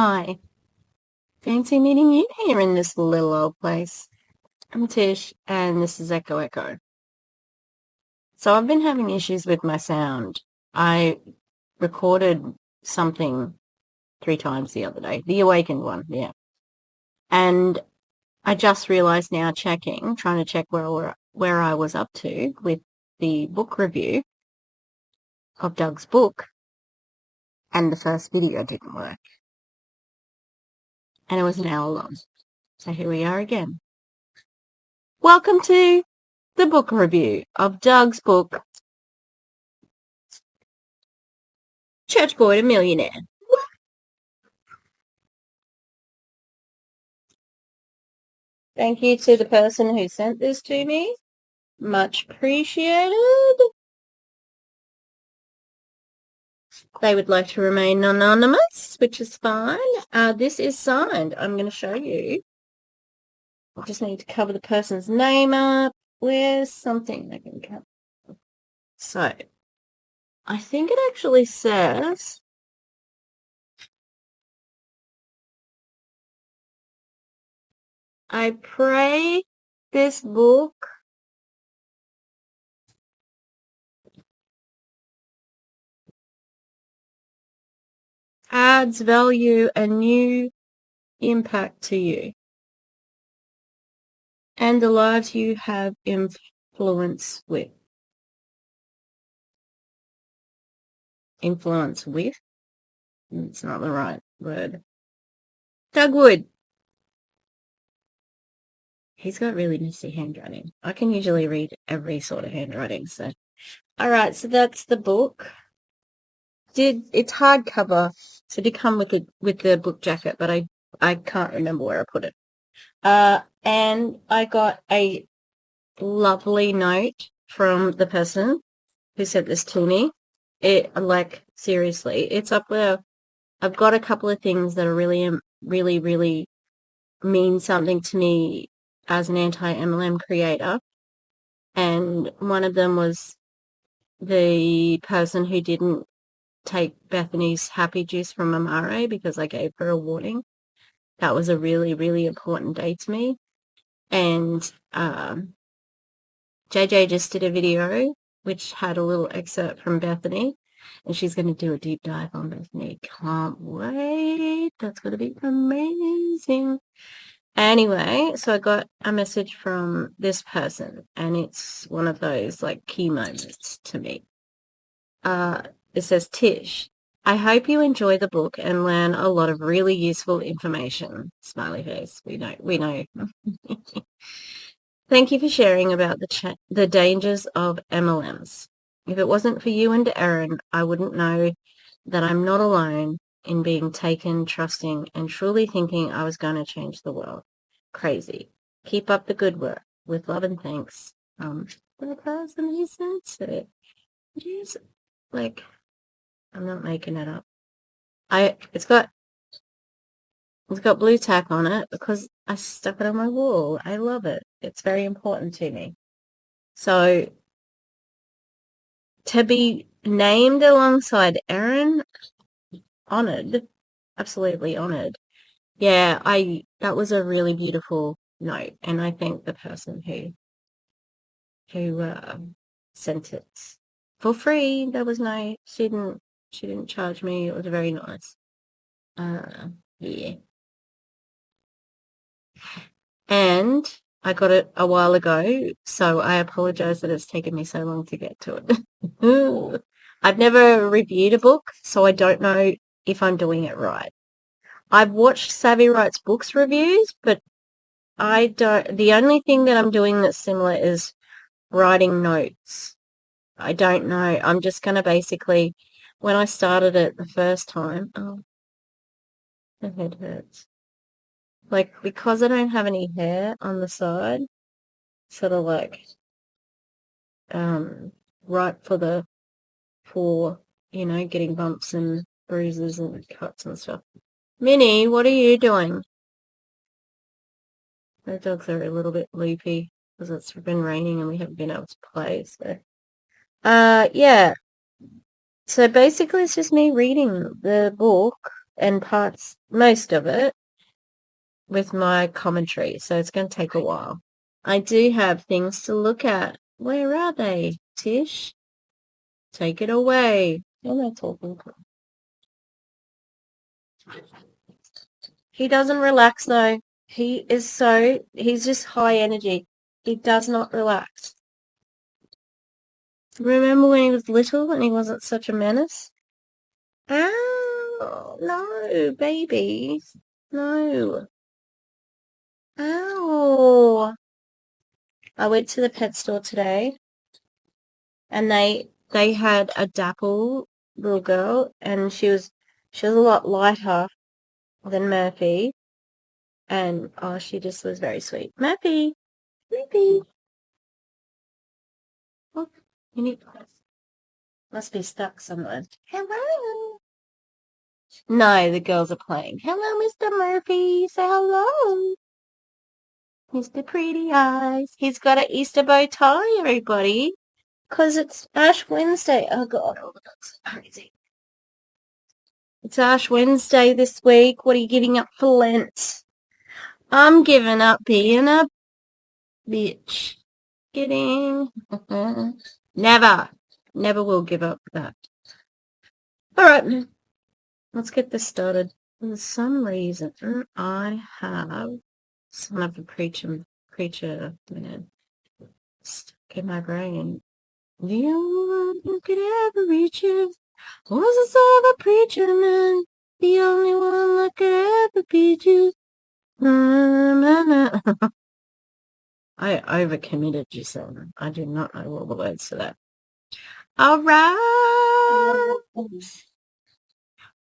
Hi, fancy meeting you here in this little old place. I'm Tish, and this is Echo Echo. So I've been having issues with my sound. I recorded something 3 times the other day, the awakened one, yeah. And I just realized now trying to check where I was up to with the book review of Doug's book, and the first video didn't work. And it was an hour long. So here we are again. Welcome to the book review of Doug's book, Church Boy to Millionaire. Thank you to the person who sent this to me. Much appreciated. They would like to remain anonymous, which is fine. This is signed. I'm going to show you. I just need to cover the person's name up. Where's something I can cover? So, I think it actually says, I pray this book adds value and new impact to you and the lives you have influence with. Influence with? It's not the right word. Doug Wood. He's got really messy handwriting. I can usually read every sort of handwriting, so. All right, so that's the book. It's hardcover, so it did come with the book jacket, but I can't remember where I put it. And I got a lovely note from the person who sent this to me. Seriously, it's up there. I've got a couple of things that are really, really, really mean something to me as an anti-MLM creator. And one of them was the person who didn't take Bethany's happy juice from Amare because I gave her a warning. That was a really, really important day to me. And JJ just did a video which had a little excerpt from Bethany, and she's going to do a deep dive on Bethany. Can't wait. That's going to be amazing. Anyway, so I got a message from this person, and it's one of those like key moments to me. It says, Tish, I hope you enjoy the book and learn a lot of really useful information. Smiley face. We know. Thank you for sharing about the dangers of MLMs. If it wasn't for you and Erin, I wouldn't know that I'm not alone in being taken, trusting, and truly thinking I was going to change the world. Crazy. Keep up the good work. With love and thanks. The person who sent it. Jeez, like, I'm not making it up. It's got blue tack on it because I stuck it on my wall. I love it. It's very important to me. So to be named alongside Erin, honored, absolutely honored. Yeah, that was a really beautiful note, and I thank the person who sent it for free. There was no, she didn't charge me. It was very nice. Yeah. And I got it a while ago, so I apologize that it's taken me so long to get to it. I've never reviewed a book, so I don't know if I'm doing it right. I've watched Savvy Writes Books reviews, but the only thing that I'm doing that's similar is writing notes. I don't know. I'm just going to basically, when I started it the first time, oh, the head hurts. Like, because I don't have any hair on the side, sort of like, right for, getting bumps and bruises and cuts and stuff. Minnie, what are you doing? The dogs are a little bit loopy because it's been raining and we haven't been able to play, so. Yeah. So basically it's just me reading the book and most of it, with my commentary. So it's going to take a while. I do have things to look at. Where are they, Tish? Take it away. What am I talking? He doesn't relax though. He's just high energy. He does not relax. Remember when he was little and he wasn't such a menace? Ow, no, baby. No. Ow. I went to the pet store today and they had a dapple little girl and she was a lot lighter than Murphy and oh she just was very sweet. Murphy. Murphy. Oh, you need must be stuck somewhere. Hello. No, the girls are playing. Hello, Mr. Murphy. Say hello. Mr. Pretty Eyes. He's got an Easter bow tie, everybody. Because it's Ash Wednesday. Oh, God. Oh, that's crazy. It's Ash Wednesday this week. What are you giving up for Lent? I'm giving up being a bitch. Kidding. Never. Never will give up that. All right. Let's get this started. For some reason, I have son of a preacher man stuck in my brain. The only one who could ever reach you was the son of a preacher man. The only one that could ever beat you. I overcommitted you, son. I do not know all the words to that. All right.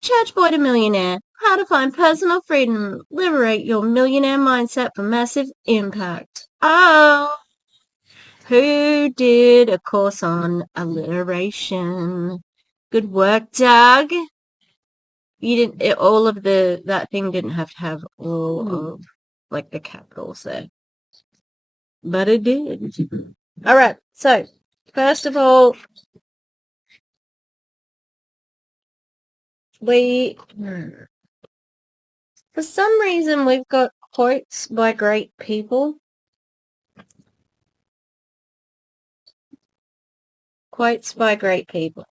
Church Boy to Millionaire. How to find personal freedom. Liberate your millionaire mindset for massive impact. Oh, who did a course on alliteration? Good work, Doug. You didn't. All of that thing didn't have to have all of like the capitals there, but it did. All right. So first of all, for some reason we've got quotes by great people. Quotes by great people.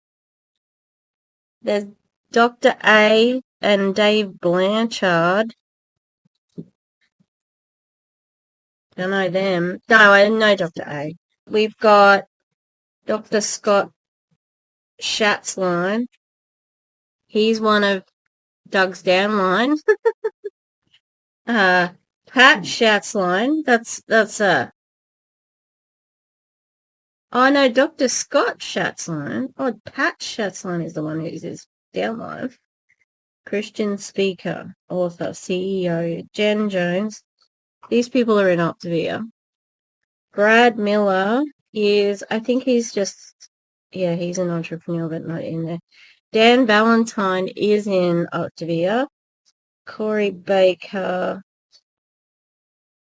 There's Dr. A and Dave Blanchard. Don't know them. No, I know Dr. A. We've got Dr. Scott Schatzline. He's one of Doug's downline. Pat Schatzline. Oh no, Dr. Scott Schatzline. Oh, Pat Schatzline is the one who's his downline. Christian speaker, author, CEO, Jen Jones. These people are in Optavia. Brad Miller I think he's just, yeah, he's an entrepreneur, but not in there. Dan Valentine is in Optavia. Corey Baker,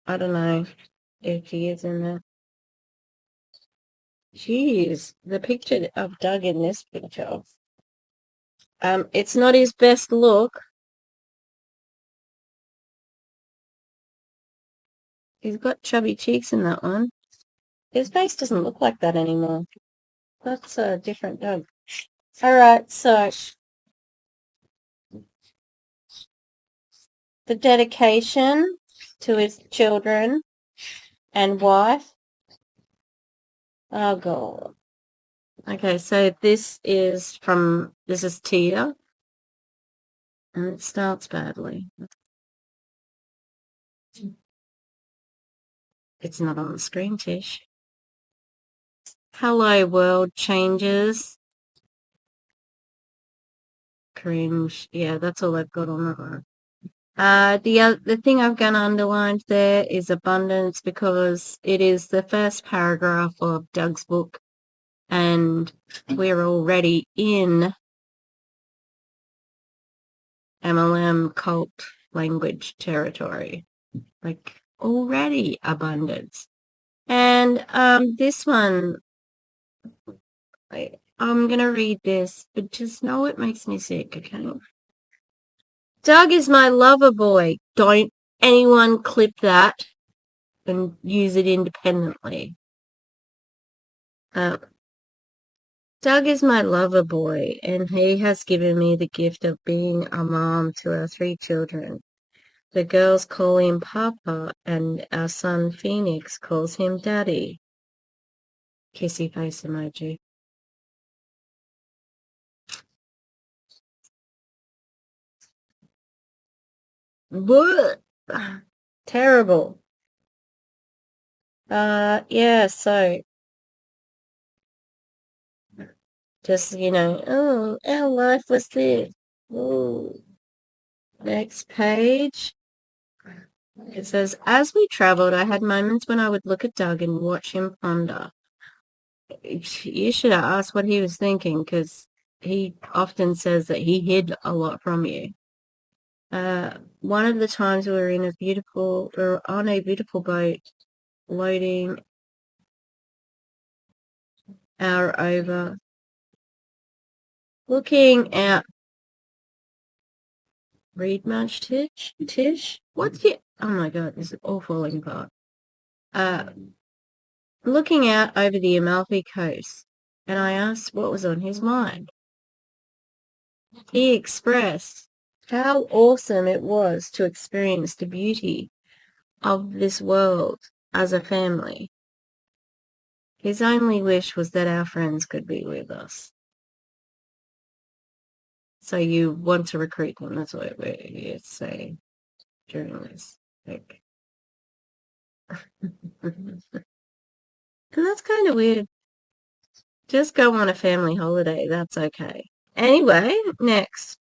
I don't know if he is in there. Jeez, the picture of Doug in this picture. It's not his best look. He's got chubby cheeks in that one. His face doesn't look like that anymore. That's a different Doug. All right, so the dedication to his children and wife. Oh, God. Okay, so this is Tia, and it starts badly. It's not on the screen, Tish. Hello, world changes. Cringe. Yeah, that's all I've got on that one. The thing I've got underlined there is abundance because it is the first paragraph of Doug's book, and we're already in MLM cult language territory. Like already abundance. And this one, I'm gonna read this, but just know it makes me sick, okay? Doug is my lover boy. Don't anyone clip that and use it independently. Uh, Doug is my lover boy, and he has given me the gift of being a mom to our 3 children. The girls call him Papa, and our son Phoenix calls him Daddy. Kissy face emoji. What? Terrible. Yeah, so just, oh, our life was this. Oh, next page. It says, as we traveled, I had moments when I would look at Doug and watch him ponder. You should have asked what he was thinking, because he often says that he hid a lot from you. One of the times we were on a beautiful boat, loading hour over, looking out. Read much, Tish? What's your... Oh my god, this is all falling apart. Uh, Looking out over the Amalfi Coast, and I asked what was on his mind. He expressed how awesome it was to experience the beauty of this world as a family. His only wish was that our friends could be with us. So you want to recruit them, that's what we're saying during this. Like, and that's kind of weird. Just go on a family holiday, that's okay. Anyway, next.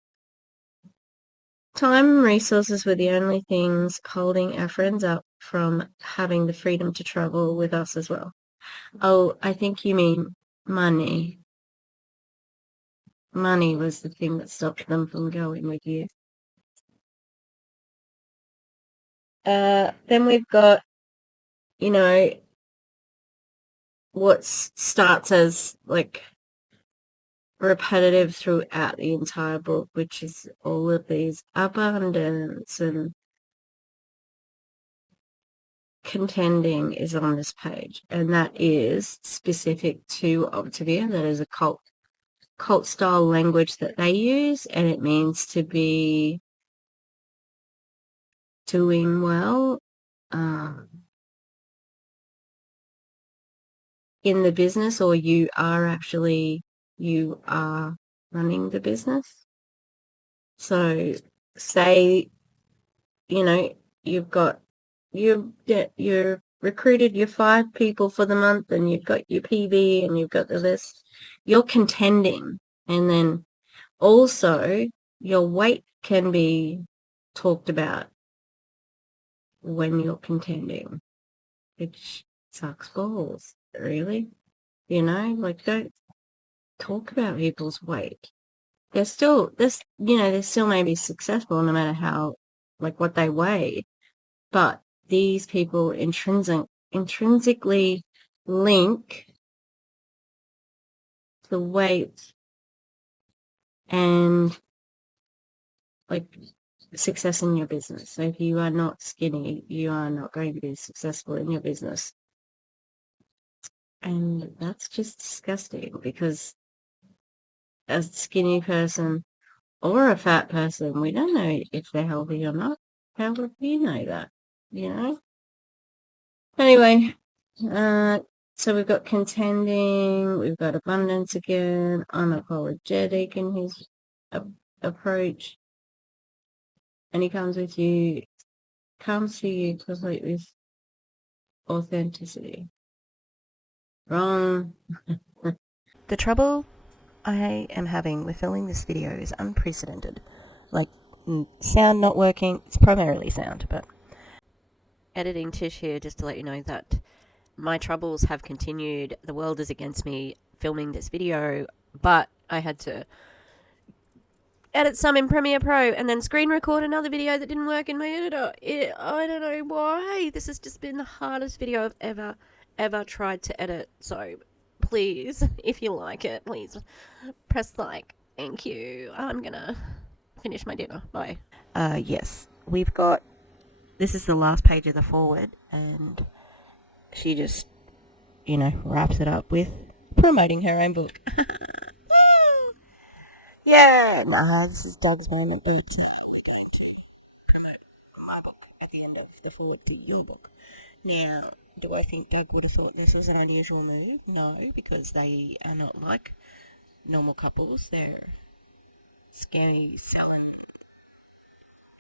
Time and resources were the only things holding our friends up from having the freedom to travel with us as well. Oh, I think you mean money. Money was the thing that stopped them from going with you. Then we've got, you know, what starts as like repetitive throughout the entire book, which is all of these abundance and contending is on this page, and that is specific to Optavia. That is a cult style language that they use, and it means to be doing well in the business, or you are running the business. So say, you've got you're recruited your 5 people for the month, and you've got your PV, and you've got the list. You're contending, and then also your weight can be talked about when you're contending, which sucks balls, really. Like, don't talk about people's weight. They're still they're still maybe successful no matter how, like, what they weigh, but these people intrinsically link the weight and, like, success in your business. So if you are not skinny, you are not going to be successful in your business. And that's just disgusting, because a skinny person or a fat person, we don't know if they're healthy or not. How would we know that? Anyway, so we've got contending, we've got abundance again, unapologetic in his approach, and he comes to you complete with authenticity. Wrong. The trouble I am having with filming this video is unprecedented. Like, sound not working. It's primarily sound, but... Editing Tish here, just to let you know that my troubles have continued. The world is against me filming this video, but I had to edit some in Premiere Pro and then screen record another video that didn't work in my editor. I don't know why. This has just been the hardest video I've ever tried to edit. So please, if you like it, please press like. Thank you. I'm gonna finish my dinner. Bye. Yes, we've got, this is the last page of the foreword, and she just, wraps it up with promoting her own book. Yeah, nah, this is Doug's moment, but we're going to promote my book at the end of the foreword to your book. Now, do I think Doug would have thought this is an unusual move? No, because they are not like normal couples. They're scary selling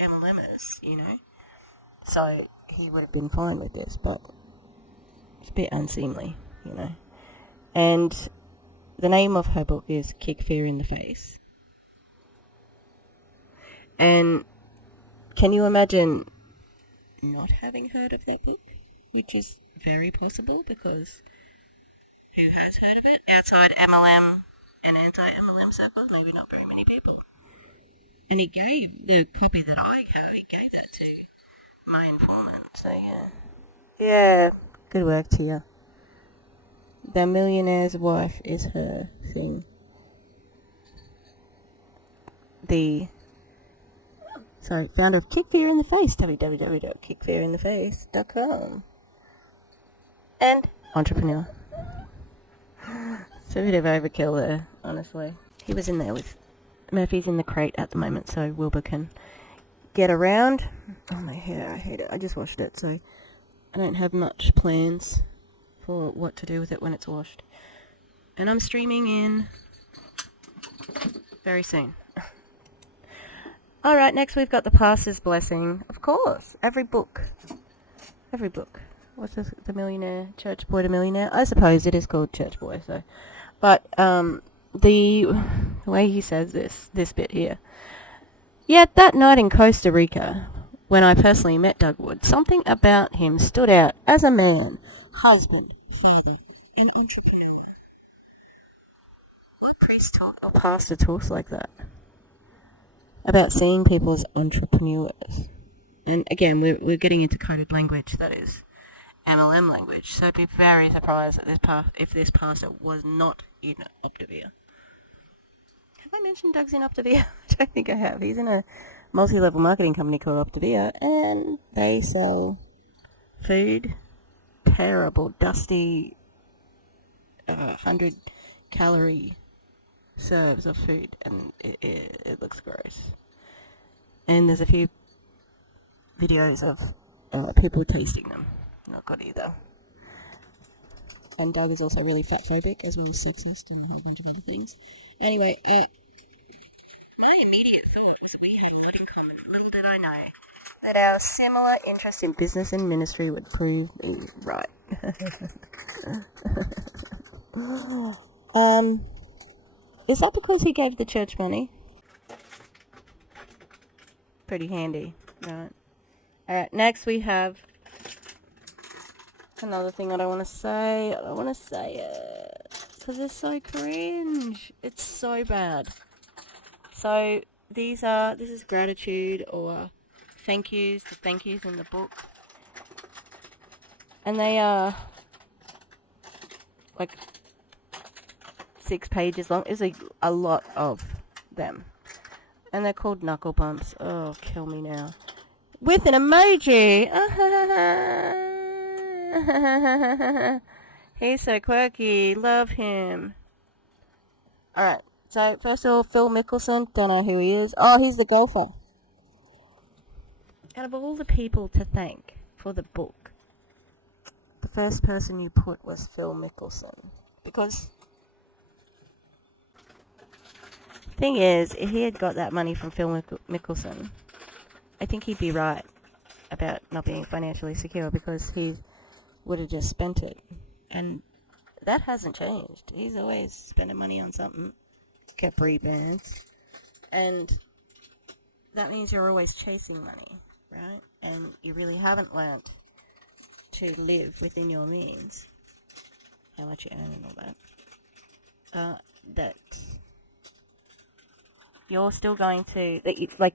MLMers, So he would have been fine with this, but it's a bit unseemly. And the name of her book is Kick Fear in the Face. And can you imagine not having heard of that book? Which is very possible, because who has heard of it? Outside MLM and anti-MLM circles, maybe not very many people. And he gave the copy that I have, he gave that to my informant. So yeah. Yeah. Good work to you. The Millionaire's Wife is her thing. Founder of Kick Fear in the Face, www.kickfearintheface.com. And entrepreneur. It's a bit of overkill there, honestly. He was in there with Murphy's in the crate at the moment, so Wilbur can get around. Oh, my hair, I hate it. I just washed it, so I don't have much plans for what to do with it when it's washed. And I'm streaming in very soon. Alright, next we've got the Pastor's Blessing. Of course, every book. What's this? The Millionaire, Church Boy to Millionaire? I suppose it is called Church Boy, so. But, the way he says this bit here. Yet that night in Costa Rica, when I personally met Doug Wood, something about him stood out as a man, husband, father, and entrepreneur. What priest talk or pastor talks like that? About seeing people as entrepreneurs. And again, we're getting into coded language, that is MLM language. So I'd be very surprised if this pastor was not in Optavia. Have I mentioned Doug's in Optavia? I don't think I have. He's in a multi-level marketing company called Optavia, and they sell food, terrible, dusty, 100-calorie serves of food, and it looks gross. And there's a few videos of people tasting them. Not good either. And Doug is also really fat-phobic, as well as sexist and a whole bunch of other things. Anyway, my immediate thought was that we have a lot in common. Little did I know that our similar interest in business and ministry would prove me right. Is that because he gave the church money? Pretty handy, right? Alright, next we have another thing I don't want to say. I don't want to say it because it's so cringe. It's so bad. So this is gratitude or thank yous, the thank yous in the book. And they are like 6 pages long. It's a lot of them. And they're called knuckle bumps. Oh, kill me now. With an emoji. He's so quirky. Love him. Alright, so first of all, Phil Mickelson. Don't know who he is. Oh, he's the golfer. Out of all the people to thank for the book, the first person you put was Phil Mickelson. Because the thing is, if he had got that money from Phil Mickelson, I think he'd be right about not being financially secure, because he would have just spent it. And that hasn't changed. He's always spending money on something. Capri bands. And that means you're always chasing money, right? And you really haven't learnt to live within your means, how much you earn and all that. That you're still going to,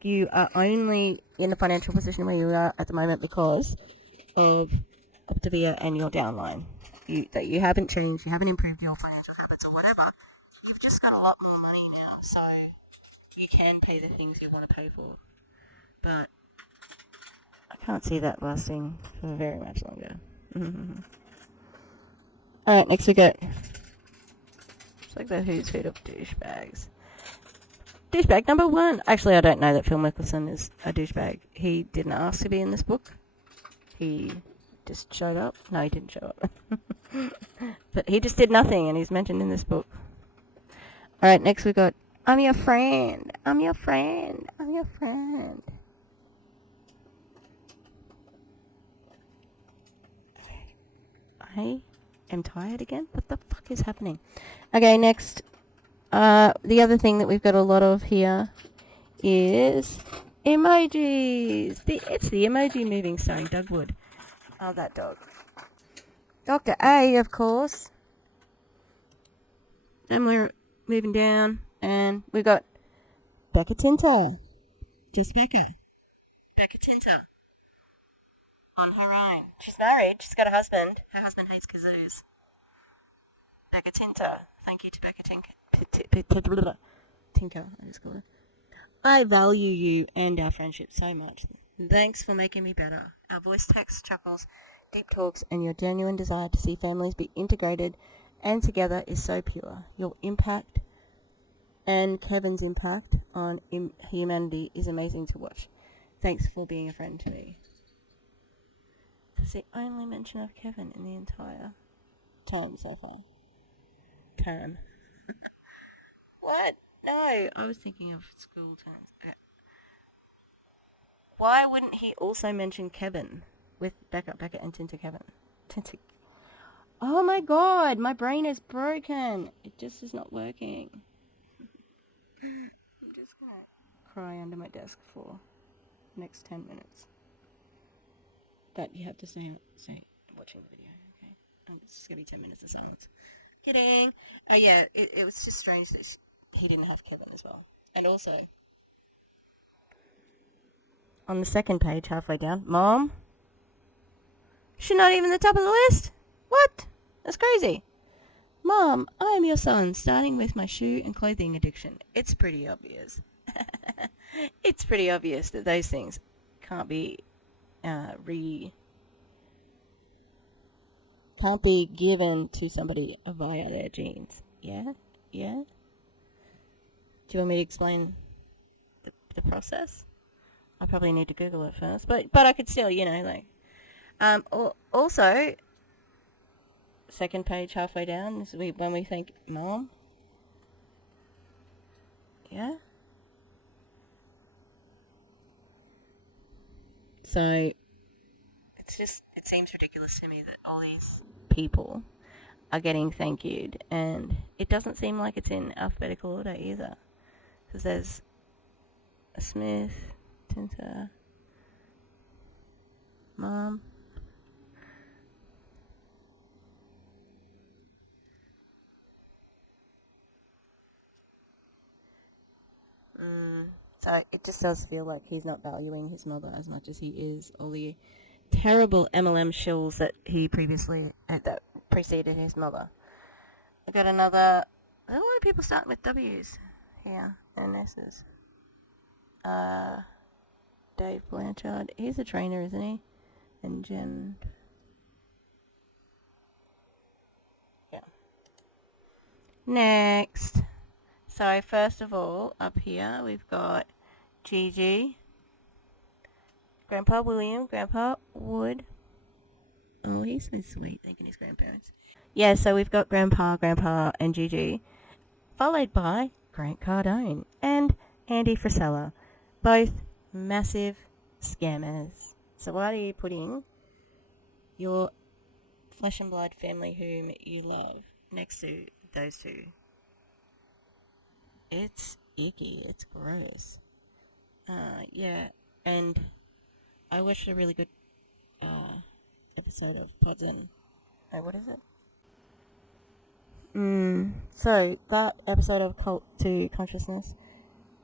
you are only in the financial position where you are at the moment because of Optavia and your downline. That you haven't changed, you haven't improved your financial habits or whatever. You've just got a lot more money now, so you can pay the things you want to pay for. but I can't see that lasting for very much longer. Alright, next we go. It's like the who's who of douchebags. Douchebag number 1. Actually, I don't know that Phil Mickelson is a douchebag. He didn't ask to be in this book. He just showed up. No, he didn't show up. But he just did nothing, and he's mentioned in this book. Alright, next we got, I'm your friend. I'm your friend. I'm your friend. I am tired again? What the fuck is happening? Okay, next. The other thing that we've got a lot of here is emojis. It's the emoji moving starring Doug Wood. Oh, that dog. Dr. A, of course. Then we're moving down, and we've got Becca Tinter. Just Becca. Becca Tinter. On her own. She's married. She's got a husband. Her husband hates kazoos. Becca Tinter. Thank you to Becca Tinker. I just call her. I value you and our friendship so much. Thanks for making me better. Our voice texts, chuckles, deep talks, and your genuine desire to see families be integrated and together is so pure. Your impact and Kevin's impact on humanity is amazing to watch. Thanks for being a friend to me. That's the only mention of Kevin in the entire term so far. Term. What? No, I was thinking of school terms. Why wouldn't he also mention Kevin with Becca and Tinter Kevin? Tinter. Oh my god, my brain is broken. It just is not working. I'm just gonna cry under my desk for the next 10 minutes. But you have to stay watching the video, okay? It's just gonna be 10 minutes of silence. Kidding. Oh yeah, it was just strange that he didn't have Kevin as well. And also, on the second page, halfway down, Mom? She's not even the top of the list? What? That's crazy. Mom, I am your son, starting with my shoe and clothing addiction. It's pretty obvious. It's pretty obvious that those things can't be can't be given to somebody via their genes. Yeah? Yeah? Do you want me to explain the process? I probably need to Google it first, but I could still, also, second page halfway down is when we thank Mom. Yeah? So, it seems ridiculous to me that all these people are getting thank you'd, and it doesn't seem like it's in alphabetical order either. Because there's a Smith, Tinter, Mom. So it just does feel like he's not valuing his mother as much as he is all the terrible MLM shills that he that preceded his mother. I got another. There's a lot of people starting with W's here and S's. Dave Blanchard. He's a trainer, isn't he? And Jen. Yeah. Next. So first of all, up here we've got Gigi, Grandpa William, Grandpa Wood. Oh, he's so sweet, thanking his grandparents. Yeah, so we've got Grandpa, and Gigi, followed by Grant Cardone and Andy Frisella, both massive scammers. So why are you putting your flesh and blood family whom you love next to those two? It's icky. It's gross. Yeah, and I watched a really good episode of Pods and... Oh, what is it? So, that episode of Cult to Consciousness,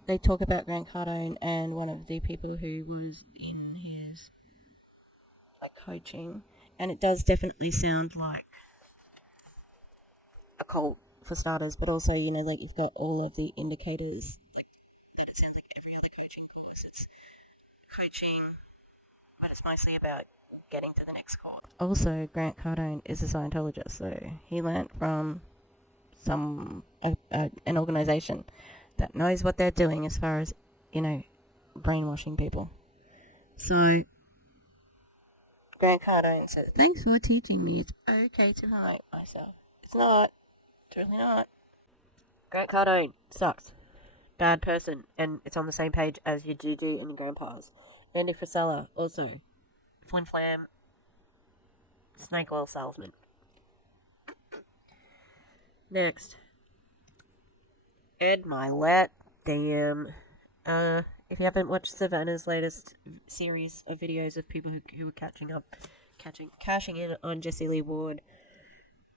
they talk about Grant Cardone and one of the people who was in his coaching, and it does definitely sound like a cult for starters, but also, you've got all of the indicators, that it sounds like every other coaching course. It's coaching, but it's mostly about getting to the next court. Also, Grant Cardone is a Scientologist, so he learnt from an organization that knows what they're doing as far as, brainwashing people. So, Grant Cardone said, "Thanks for teaching me it's okay to hate myself." It's not. It's really not. Grant Cardone sucks. Bad person. And it's on the same page as your Juju and your grandpas. Andy Frisella, also. Flim Flam. Snake oil salesman. Next. Ed Milet. Damn. If you haven't watched Savannah's latest series of videos of people who were cashing in on Jessie Lee Ward,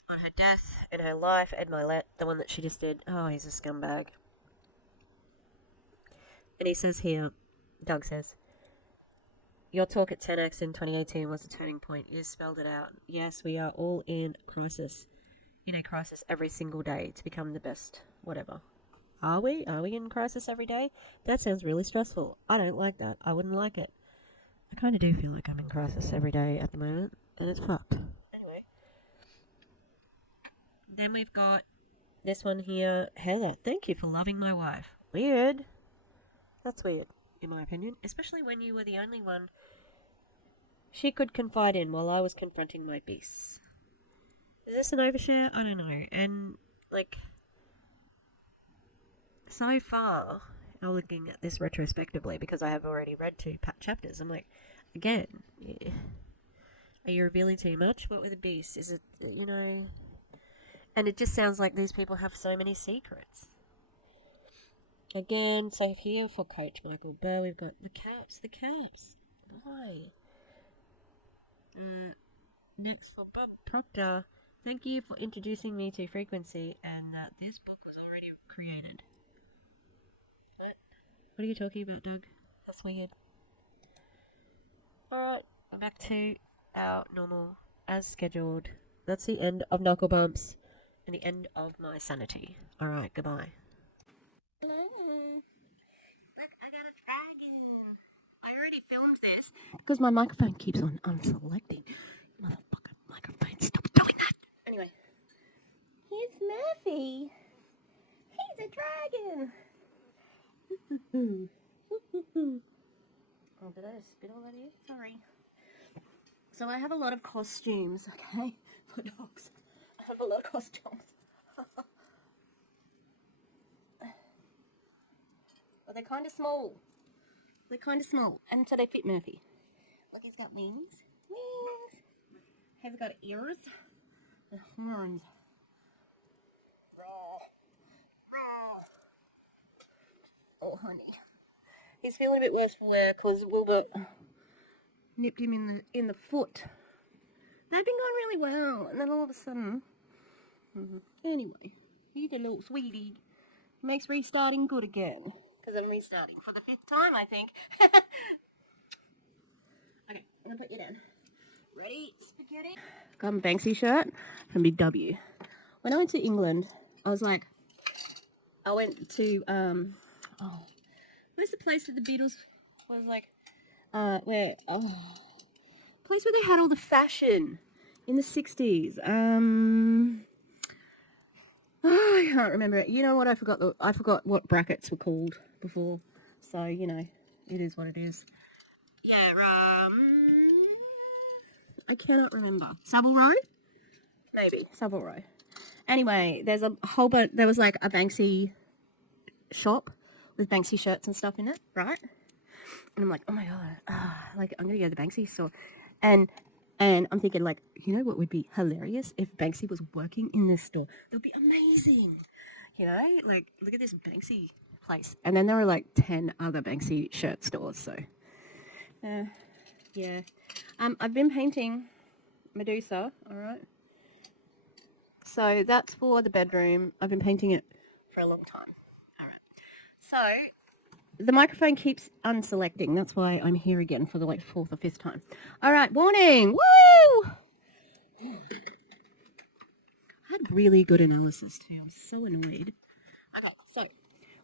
on her death and her life, Ed Milet, the one that she just did, oh, he's a scumbag. And he says here, Doug says, "Your talk at 10X in 2018 was a turning point. You spelled it out. Yes, we are all in crisis. In a crisis every single day to become the best, whatever." Are we? Are we in crisis every day? That sounds really stressful. I don't like that. I wouldn't like it. I kind of do feel like I'm in crisis every day at the moment, and it's fucked. Anyway. Then we've got this one here. Heather, thank you for loving my wife. Weird. That's weird, in my opinion. Especially when you were the only one she could confide in while I was confronting my beasts. Is this an overshare? I don't know. And, so far, I'm looking at this retrospectively because I have already read 2 chapters. I'm like, again, yeah. Are you revealing too much? What with the beast? Is it, And it just sounds like these people have so many secrets. Again, so here for Coach Michael Burr, we've got the caps. Why? Next for Bob Proctor. Thank you for introducing me to frequency and that this book was already created. What are you talking about, Doug? That's weird. Alright, I'm back to our normal, as scheduled. That's the end of Knuckle Bumps and the end of my sanity. Alright, goodbye. Hello. Look, I got a dragon. I already filmed this because my microphone keeps on unselecting. Motherfucking microphone, stop doing that. Anyway, here's Murphy. He's a dragon. Oh, did I spit already? Sorry. So I have a lot of costumes, okay, for dogs. I have a lot of costumes. Well, they're kind of small. And so they fit Murphy. Look, he's got wings. He's got ears and horns. Oh, honey. He's feeling a bit worse for wear because Wilbur nipped him in the foot. They've been going really well, and then all of a sudden, anyway, he's a little sweetie. Makes restarting good again because I'm restarting for the 5th time, I think. Okay, I'm gonna put you down. Ready, spaghetti? Got a Banksy shirt from Big W. When I went to England, I went to where's the place that the Beatles was like? Place where they had all the fashion in the 60s. I can't remember it. You know what? I forgot what brackets were called before. So it is what it is. Yeah. I cannot remember. Savile Row? Maybe Savile Row. Anyway, there's a whole bunch. There was like a Banksy shop with Banksy shirts and stuff in it, right? And I'm like, oh my god, I'm gonna go to the Banksy store, and I'm thinking like, what would be hilarious if Banksy was working in this store? That would be amazing, look at this Banksy place. And then there were like 10 other Banksy shirt stores. So, yeah, I've been painting Medusa. All right, so that's for the bedroom. I've been painting it for a long time. All right, so. The microphone keeps unselecting. That's why I'm here again for the 4th or 5th time. All right, warning. Woo! I had really good analysis too. I'm so annoyed. Okay, so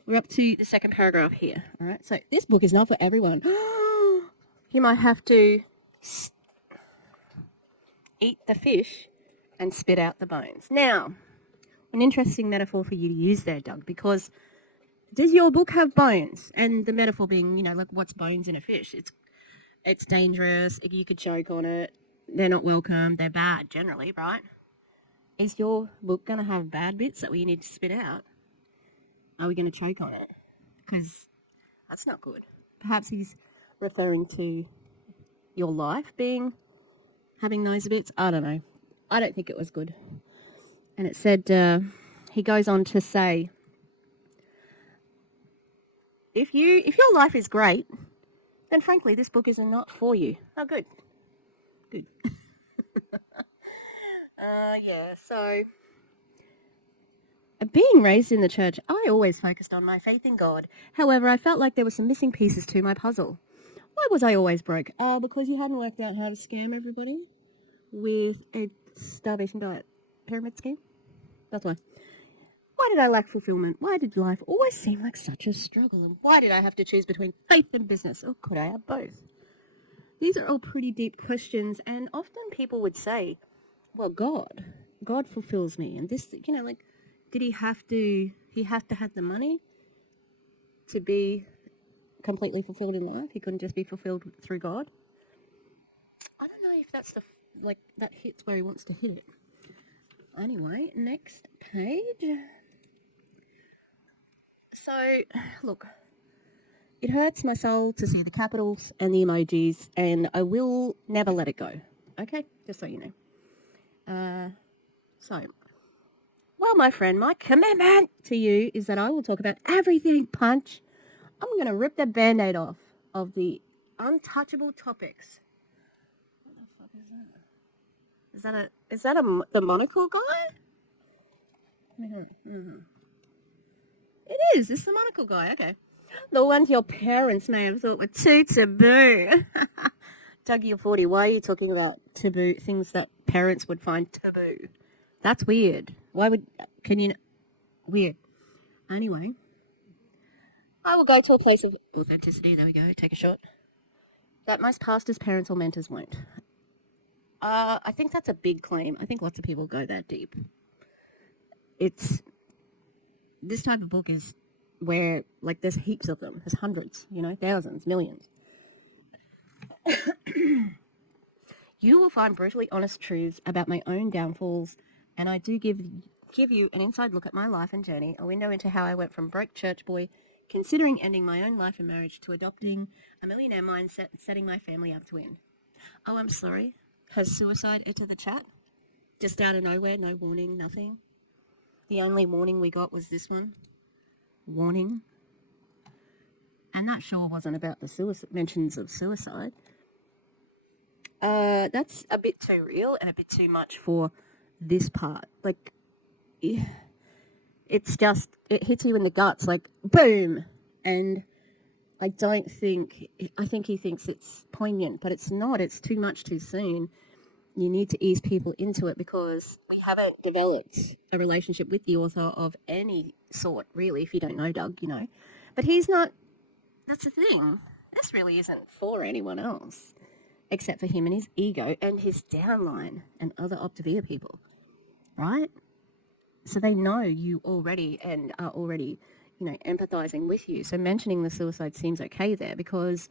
we're up to the 2nd paragraph here. All right, so this book is not for everyone. you might have to eat the fish and spit out the bones. Now, an interesting metaphor for you to use there, Doug, because does your book have bones? And the metaphor being, like what's bones in a fish? It's dangerous. You could choke on it. They're not welcome. They're bad generally, right? Is your book going to have bad bits that we need to spit out? Are we going to choke on it? Because that's not good. Perhaps he's referring to your life having those bits. I don't know. I don't think it was good. And it said, he goes on to say, if your life is great, then frankly, this book is not for you. Oh, good. Good. So being raised in the church, I always focused on my faith in God. However, I felt like there were some missing pieces to my puzzle. Why was I always broke? Because you hadn't worked out how to scam everybody with a starvation diet pyramid scheme. That's why. Why did I lack fulfillment? Why did life always seem like such a struggle? And why did I have to choose between faith and business? Or could I have both? These are all pretty deep questions, and often people would say, well, God fulfills me. And this, did he have to have the money to be completely fulfilled in life? He couldn't just be fulfilled through God? I don't know if that's that hits where he wants to hit it. Anyway, next page. So, look, it hurts my soul to see the capitals and the emojis, and I will never let it go. Okay? Just so you know. Well, my friend, my commitment to you is that I will talk about everything, Punch. I'm going to rip the Band-Aid off of the untouchable topics. What the fuck is that? Is that the monocle guy? Mm-hmm. It is. It's the monocle guy. Okay. The ones your parents may have thought were too taboo. Doug, you're 40. Why are you talking about taboo things that parents would find taboo? That's weird. Weird. Anyway, I will go to a place of authenticity. There we go. Take a shot. That most pastors, parents, or mentors won't. I think that's a big claim. I think lots of people go that deep. This type of book is where, there's heaps of them. There's hundreds, thousands, millions. You will find brutally honest truths about my own downfalls, and I do give you an inside look at my life and journey, a window into how I went from broke church boy, considering ending my own life and marriage, to adopting a millionaire mindset and setting my family up to win. Oh, I'm sorry. Has suicide entered the chat? Just out of nowhere, no warning, nothing. The only warning we got was this one. Warning. And that sure wasn't about the mentions of suicide. That's a bit too real and a bit too much for this part. It's just, it hits you in the guts, boom. And I think he thinks it's poignant, but it's not. It's too much too soon. You need to ease people into it because we haven't developed a relationship with the author of any sort, really, if you don't know Doug, But he's not, that's the thing. This really isn't for anyone else, except for him and his ego and his downline and other Optavia people, right? So they know you already and are already, empathizing with you. So mentioning the suicide seems okay there because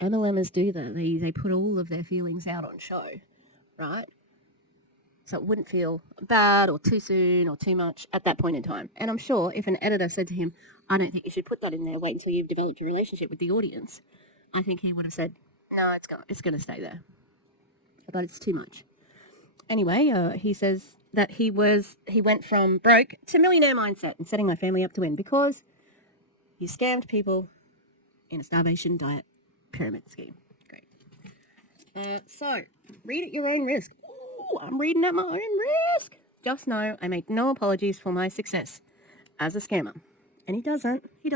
MLMers do that. They put all of their feelings out on show, right? So it wouldn't feel bad or too soon or too much at that point in time. And I'm sure if an editor said to him, I don't think you should put that in there, wait until you've developed a relationship with the audience, I think he would have said, no, it's going to stay there. But it's too much. Anyway, he says that he went from broke to millionaire mindset and setting my family up to win because he scammed people in a starvation diet pyramid scheme. Great. So, read at your own risk. Ooh, I'm reading at my own risk. Just know I make no apologies for my success as a scammer. And he does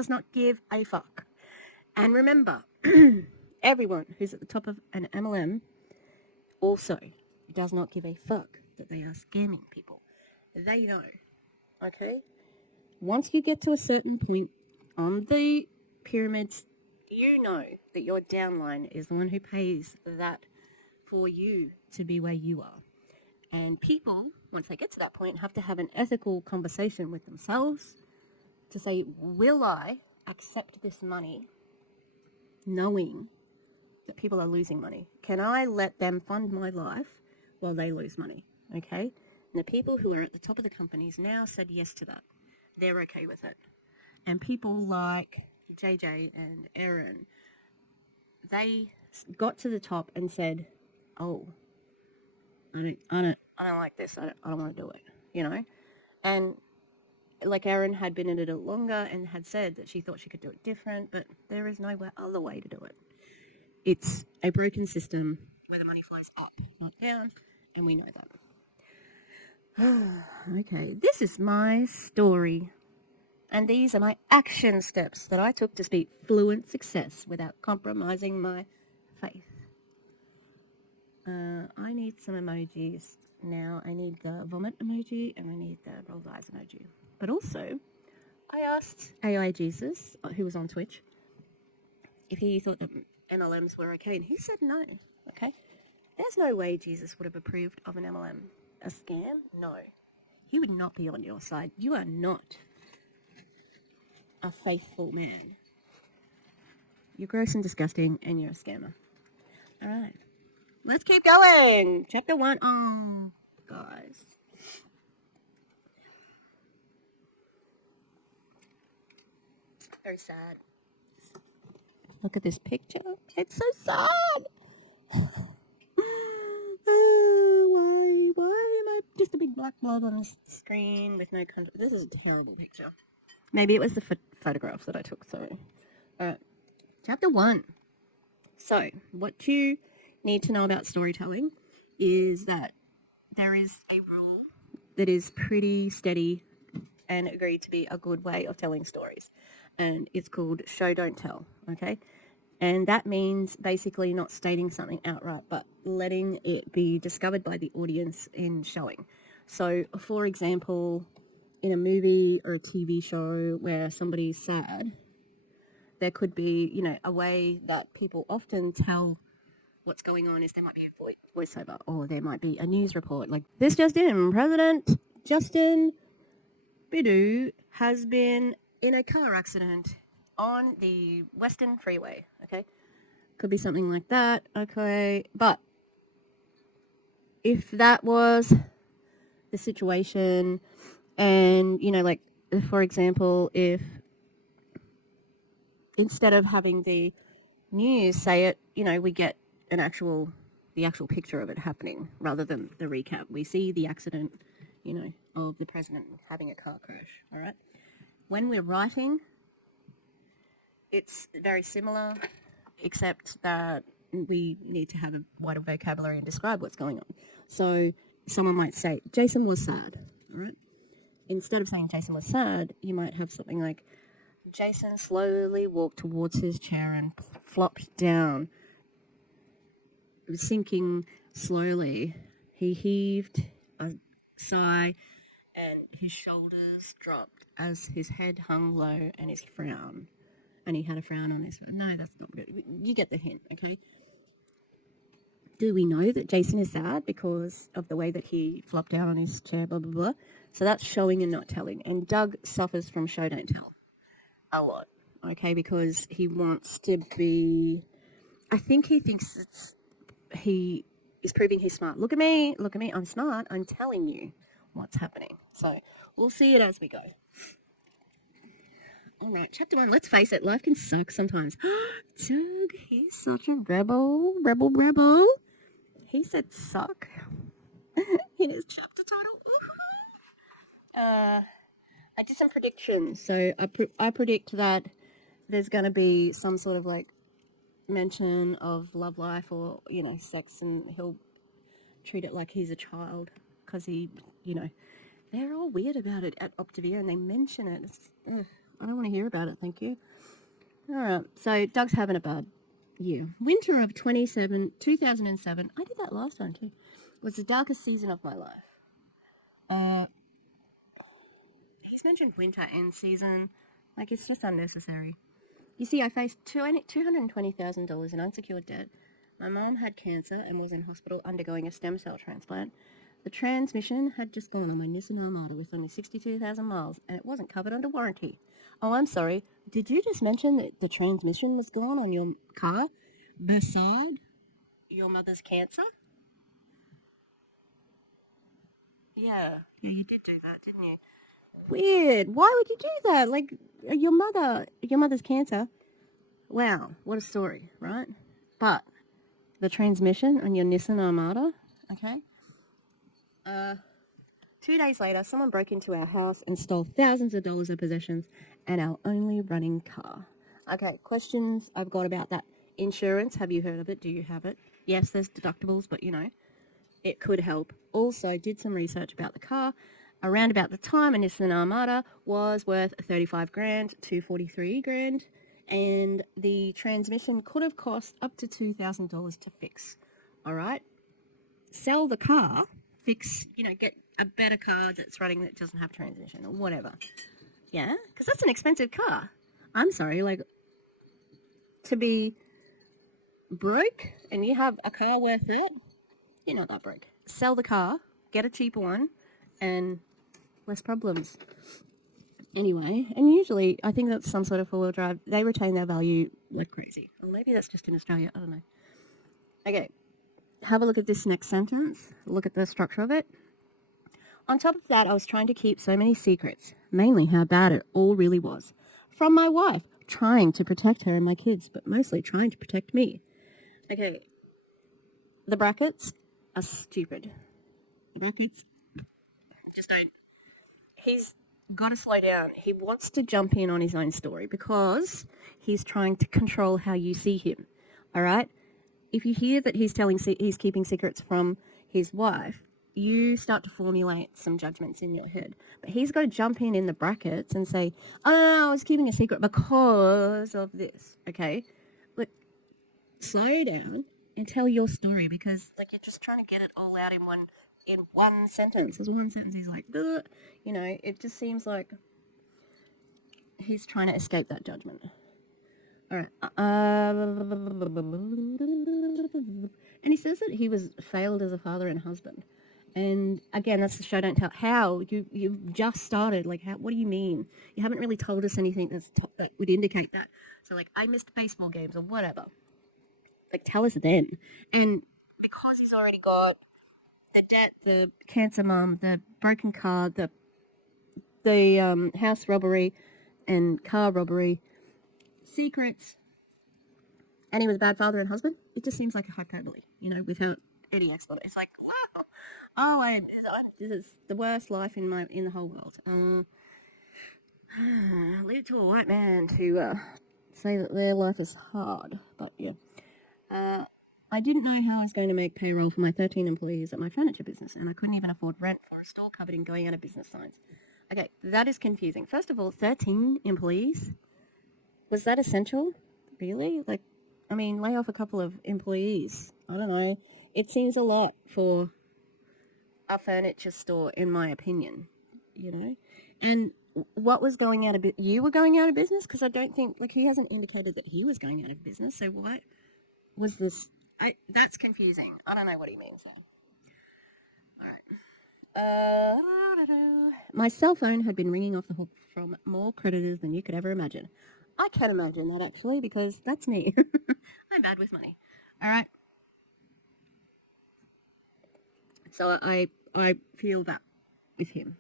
not give a fuck. And remember, everyone who's at the top of an MLM also does not give a fuck that they are scamming people. They know, okay? Once you get to a certain point on the pyramid you know that your downline is the one who pays that for you to be where you are. And people, once they get to that point, have to have an ethical conversation with themselves to say, will I accept this money knowing that people are losing money? Can I let them fund my life while they lose money? Okay? And the people who are at the top of the companies now said yes to that. They're okay with it. And people like JJ and Aaron, they got to the top and said, oh, I don't like this. I don't want to do it, you know? And like Erin had been in it a little longer and had said that she thought she could do it different, but there is no other way to do it. It's a broken system where the money flows up, not down, and we know that. Okay, this is my story. And these are my action steps that I took to speak fluent success without compromising my faith. I need some emojis now. I need the vomit emoji and I need the rolled eyes emoji. But also, I asked AI Jesus, who was on Twitch, if he thought that MLMs were okay, and he said no. Okay, there's no way Jesus would have approved of an MLM. A scam? No. He would not be on your side. You are not a faithful man. You're gross and disgusting, and you're a scammer. All right. Let's keep going. Chapter 1. Oh, guys. Very sad. Look at this picture. It's so sad. Why am I just a big black blob on this screen with no content? This is a terrible picture. Maybe it was the photograph that I took, sorry. Alright. Chapter 1. So, what you need to know about storytelling is that there is a rule that is pretty steady and agreed to be a good way of telling stories. And it's called show, don't tell, okay? And that means basically not stating something outright, but letting it be discovered by the audience in showing. So, for example, in a movie or a TV show where somebody's sad, there could be, a way that people often tell what's going on is there might be a voiceover, or there might be a news report like, this just in, President Justin Bidou has been in a car accident on the Western Freeway, okay? Could be something like that, okay? But if that was the situation and, like, for example, if instead of having the news say it, we get the actual picture of it happening rather than the recap. We see the accident, of the president having a car crash, all right? When we're writing, it's very similar, except that we need to have a wider vocabulary and describe what's going on. So someone might say, Jason was sad, all right? Instead of saying Jason was sad, you might have something like, Jason slowly walked towards his chair and flopped down. Sinking slowly, he heaved a sigh and his shoulders dropped as his head hung low and his frown. And he had a frown on his face. No, that's not good. You get the hint, okay? Do we know that Jason is sad because of the way that he flopped down on his chair, blah, blah, blah? So that's showing and not telling. And Doug suffers from show, don't tell a lot, okay? Because he wants to be... I think he thinks he is proving he's smart. Look at me, I'm smart. I'm telling you what's happening. So we'll see it as we go. All right, chapter 1. Let's face it, life can suck sometimes. Doug, he's such a rebel. He said suck in his chapter title. I did some predictions. So I predict that there's going to be some sort of like mention of love life or, sex, and he'll treat it like he's a child because he, they're all weird about it at Optavia and they mention it. I don't want to hear about it, thank you. All right, so Doug's having a bad year. Winter of 2007, I did that last time too, was the darkest season of my life. He's mentioned winter and season, like it's just unnecessary. You see, I faced $220,000 in unsecured debt. My mom had cancer and was in hospital undergoing a stem cell transplant. The transmission had just gone on my Nissan Armada with only 62,000 miles, and it wasn't covered under warranty. Oh, I'm sorry. Did you just mention that the transmission was gone on your car beside your mother's cancer? Yeah, you did do that, didn't you? Weird. Why would you do that? Like, your mother's cancer. Wow, what a story, right? But the transmission on your Nissan Armada, okay? 2 days later, someone broke into our house and stole thousands of dollars of possessions and our only running car. Okay, questions I've got about that. Insurance, have you heard of it? Do you have it? Yes, there's deductibles, but it could help. Also, did some research about the car. Around about the time a Nissan Armada was worth 35 grand to 43 grand, and the transmission could have cost up to $2,000 to fix. All right? Sell the car, fix, get a better car that's running that doesn't have transmission or whatever. Yeah? Because that's an expensive car. I'm sorry, like, to be broke and you have a car worth it, you're not that broke. Sell the car, get a cheaper one, and less problems. Anyway, and usually, I think that's some sort of four-wheel drive. They retain their value like crazy. Or maybe that's just in Australia. I don't know. Okay, have a look at this next sentence. Look at the structure of it. On top of that, I was trying to keep so many secrets, mainly how bad it all really was. From my wife, trying to protect her and my kids, but mostly trying to protect me. Okay, the brackets are stupid. The brackets just don't. He's got to slow down. He wants to jump in on his own story because he's trying to control how you see him. All right? If you hear that he's keeping secrets from his wife, you start to formulate some judgments in your head. But he's got to jump in the brackets and say, "Oh, no, I was keeping a secret because of this." Okay? Look, slow down and tell your story because you're just trying to get it all out in one sentence. There's one sentence he's like, "Duh." It just seems like he's trying to escape that judgment. All right. And he says that he was failed as a father and husband. And again, that's the show don't tell. How? You've just started. Like, how? What do you mean? You haven't really told us anything that would indicate that. So, I missed baseball games or whatever. Tell us then. And because he's already got the debt, the cancer mum, the broken car, the house robbery and car robbery, secrets, and he was a bad father and husband, it just seems like a hyperbole, without any explanation. It's like, wow, oh, this is the worst life in the whole world. Leave it to a white man to say that their life is hard, but yeah. I didn't know how I was going to make payroll for my 13 employees at my furniture business, and I couldn't even afford rent for a store covered in going out of business signs. Okay, that is confusing. First of all, 13 employees? Was that essential? Really? Lay off a couple of employees. I don't know. It seems a lot for a furniture store, in my opinion, And what was going out of business? You were going out of business? Because I don't think, he hasn't indicated that he was going out of business, so what was this? That's confusing. I don't know what he means there. All right. My cell phone had been ringing off the hook from more creditors than you could ever imagine. I can imagine that, actually, because that's me. I'm bad with money. All right. So I feel that with him.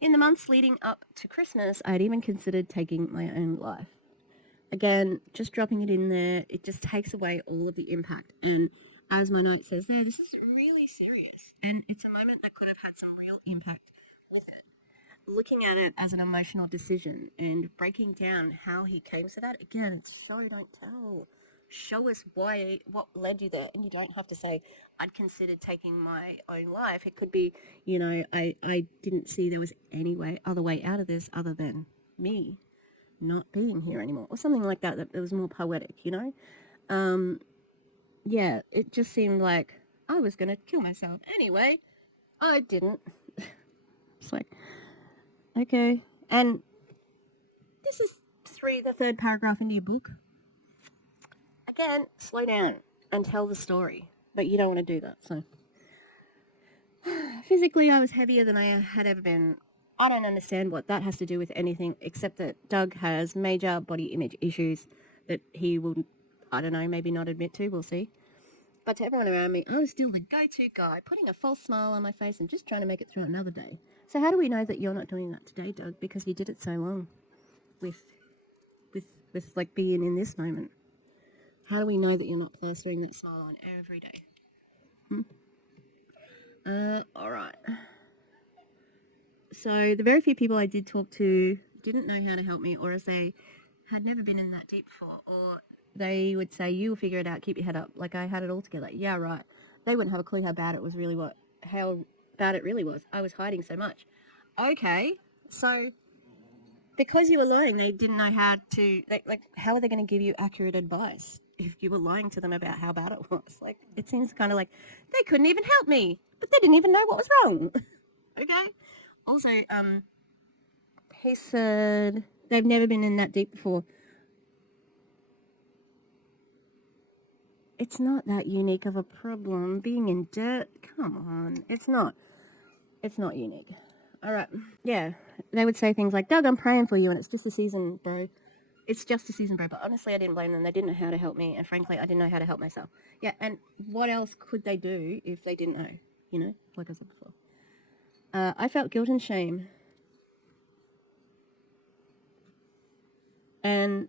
In the months leading up to Christmas, I had even considered taking my own life. Again, just dropping it in there, it just takes away all of the impact. And as my note says there, this is really serious. And it's a moment that could have had some real impact with it. Looking at it as an emotional decision and breaking down how he came to that, again, it's show, don't tell. Show us what led you there. And you don't have to say, I'd considered taking my own life. It could be, I didn't see there was any other way out of this other than me not being here anymore, or something like that it was more poetic, yeah, it just seemed like I was going to kill myself. Anyway, I didn't. It's like, okay. And this is the third paragraph into your book. Again, slow down and tell the story. But you don't want to do that, so. Physically, I was heavier than I had ever been. I don't understand what that has to do with anything, except that Doug has major body image issues that he will, I don't know, maybe not admit to, we'll see. But to everyone around me, I was still the go-to guy, putting a false smile on my face and just trying to make it through another day. So how do we know that you're not doing that today, Doug? Because you did it so long with like being in this moment. How do we know that you're not plastering that smile on every day? All right. So the very few people I did talk to didn't know how to help me, or as they had never been in that deep before, or they would say, "You'll figure it out. Keep your head up." Like I had it all together. Yeah, right. They wouldn't have a clue how bad it was really. How bad it really was. I was hiding so much. Okay, so because you were lying, they didn't know how to. Like, how are they going to give you accurate advice if you were lying to them about how bad it was? Like, it seems kind of like they couldn't even help me, but they didn't even know what was wrong. Okay. Also, he said they've never been in that deep before. It's not that unique of a problem. Being in debt, come on. It's not unique. All right. Yeah. They would say things like, Doug, I'm praying for you, and it's just a season, bro. It's just a season, bro. But honestly, I didn't blame them. They didn't know how to help me, and frankly, I didn't know how to help myself. Yeah, and what else could they do if they didn't know? You know, like I said before. I felt guilt and shame. And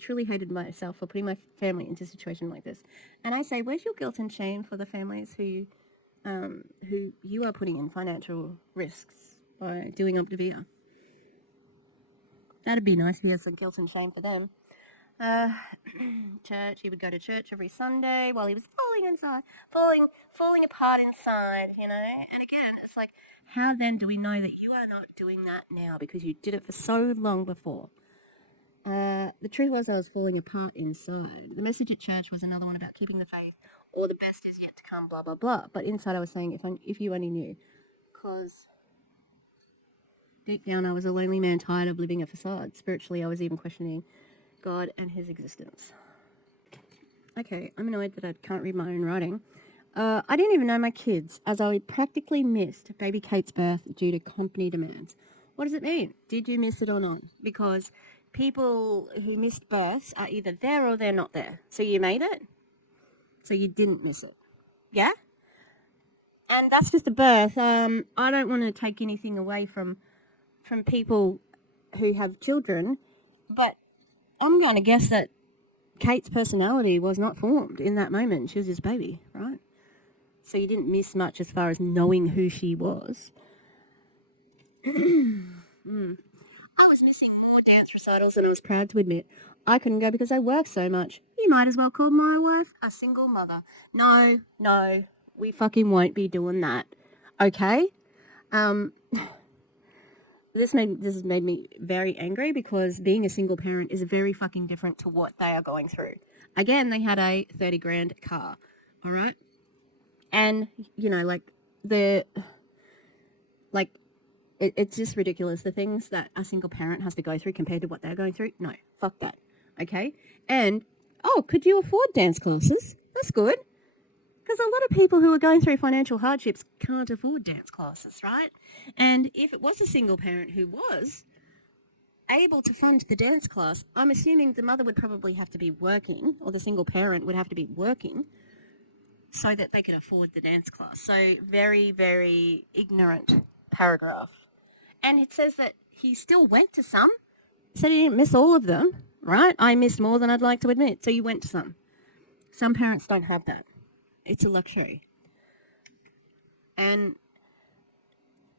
truly hated myself for putting my family into a situation like this. And I say, where's your guilt and shame for the families who you are putting in financial risks by doing Optavia? That'd be nice if you had some guilt and shame for them. Church, he would go to church every Sunday while he was falling apart inside, you know. And again, it's like, how then do we know that you are not doing that now because you did it for so long before? The truth was I was falling apart inside. The message at church was another one about keeping the faith, or the best is yet to come, blah, blah, blah. But inside I was saying, if you only knew. Because deep down I was a lonely man tired of living a facade. Spiritually I was even questioning God and his existence. Okay, I'm annoyed that I can't read my own writing. I didn't even know my kids, as I practically missed baby Kate's birth due to company demands. What does it mean? Did you miss it or not? Because people who missed births are either there or they're not there. So you made it? So you didn't miss it. Yeah? And that's just a birth. I don't want to take anything away from people who have children, but I'm going to guess that Kate's personality was not formed in that moment. She was his baby, right? So you didn't miss much as far as knowing who she was. I was missing more dance recitals than I was proud to admit. I couldn't go because I worked so much. You might as well call my wife a single mother. No, we fucking won't be doing that. Okay? This has made me very angry because being a single parent is very fucking different to what they are going through. Again, they had a 30 grand car, all right? And, you know, it's just ridiculous. The things that a single parent has to go through compared to what they're going through, no, fuck that, okay? And, could you afford dance classes? That's good. Because a lot of people who are going through financial hardships can't afford dance classes, right? And if it was a single parent who was able to fund the dance class, I'm assuming the mother would probably have to be working, or the single parent would have to be working, so that they could afford the dance class. So very, very ignorant paragraph. And it says that he still went to some. He said he didn't miss all of them, right? I missed more than I'd like to admit. So you went to some. Some parents don't have that. It's a luxury. And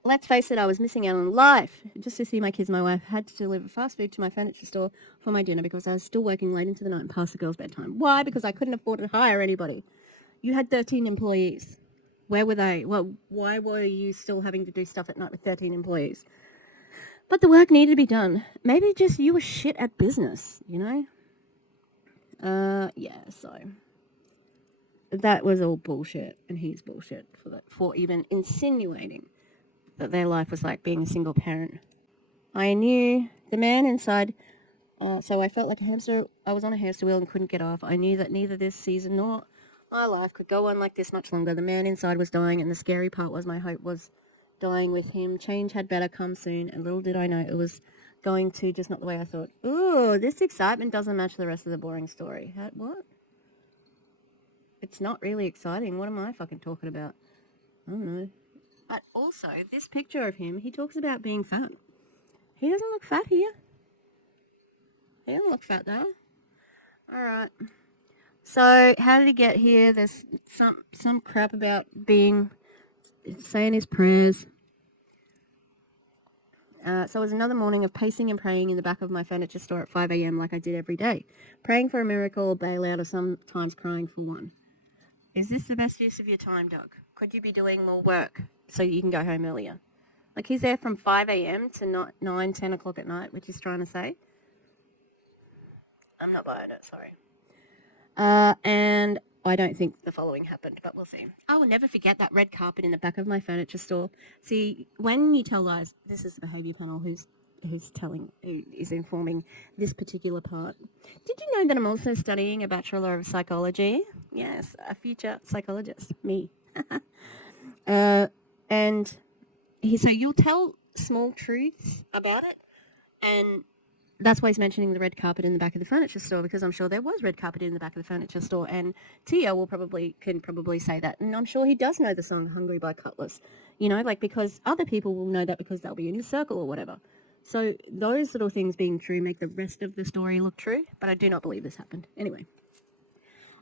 let's face it, I was missing out on life. Just to see my kids, my wife had to deliver fast food to my furniture store for my dinner because I was still working late into the night and past the girls' bedtime. Why? Because I couldn't afford to hire anybody. You had 13 employees. Where were they? Well, why were you still having to do stuff at night with 13 employees? But the work needed to be done. Maybe just you were shit at business, you know? So that was all bullshit, and he's bullshit for even insinuating that their life was like being a single parent. I knew the man inside So I felt like a hamster. I was on a hamster wheel and couldn't get off. I knew that neither this season nor my life could go on like this much longer. The man inside was dying, and the scary part was my hope was dying with him. Change had better come soon, and little did I know it was going to just not the way I thought. Ooh, this excitement doesn't match the rest of the boring story. What? It's not really exciting. What am I fucking talking about? I don't know. But also, this picture of him, he talks about being fat. He doesn't look fat here. He doesn't look fat though. Alright. So, how did he get here? There's some crap about saying his prayers. So it was another morning of pacing and praying in the back of my furniture store at 5 a.m. like I did every day. Praying for a miracle or bailout, or sometimes crying for one. Is this the best use of your time, Doug? Could you be doing more work so you can go home earlier? Like, he's there from 5 a.m. to 9, 10 o'clock at night, which he's trying to say. I'm not buying it, sorry. And I don't think the following happened, but we'll see. I will never forget that red carpet in the back of my furniture store. See, when you tell lies, this is the behaviour panel who is informing this particular part. Did you know that I'm also studying a Bachelor of Psychology? Yes, a future psychologist, me. And so you'll tell small truths about it, and that's why he's mentioning the red carpet in the back of the furniture store, because I'm sure there was red carpet in the back of the furniture store, and Tia can probably say that, and I'm sure he does know the song "Hungry" by Cutlass, because other people will know that because they'll be in his circle or whatever. So those little things being true make the rest of the story look true, but I do not believe this happened. Anyway.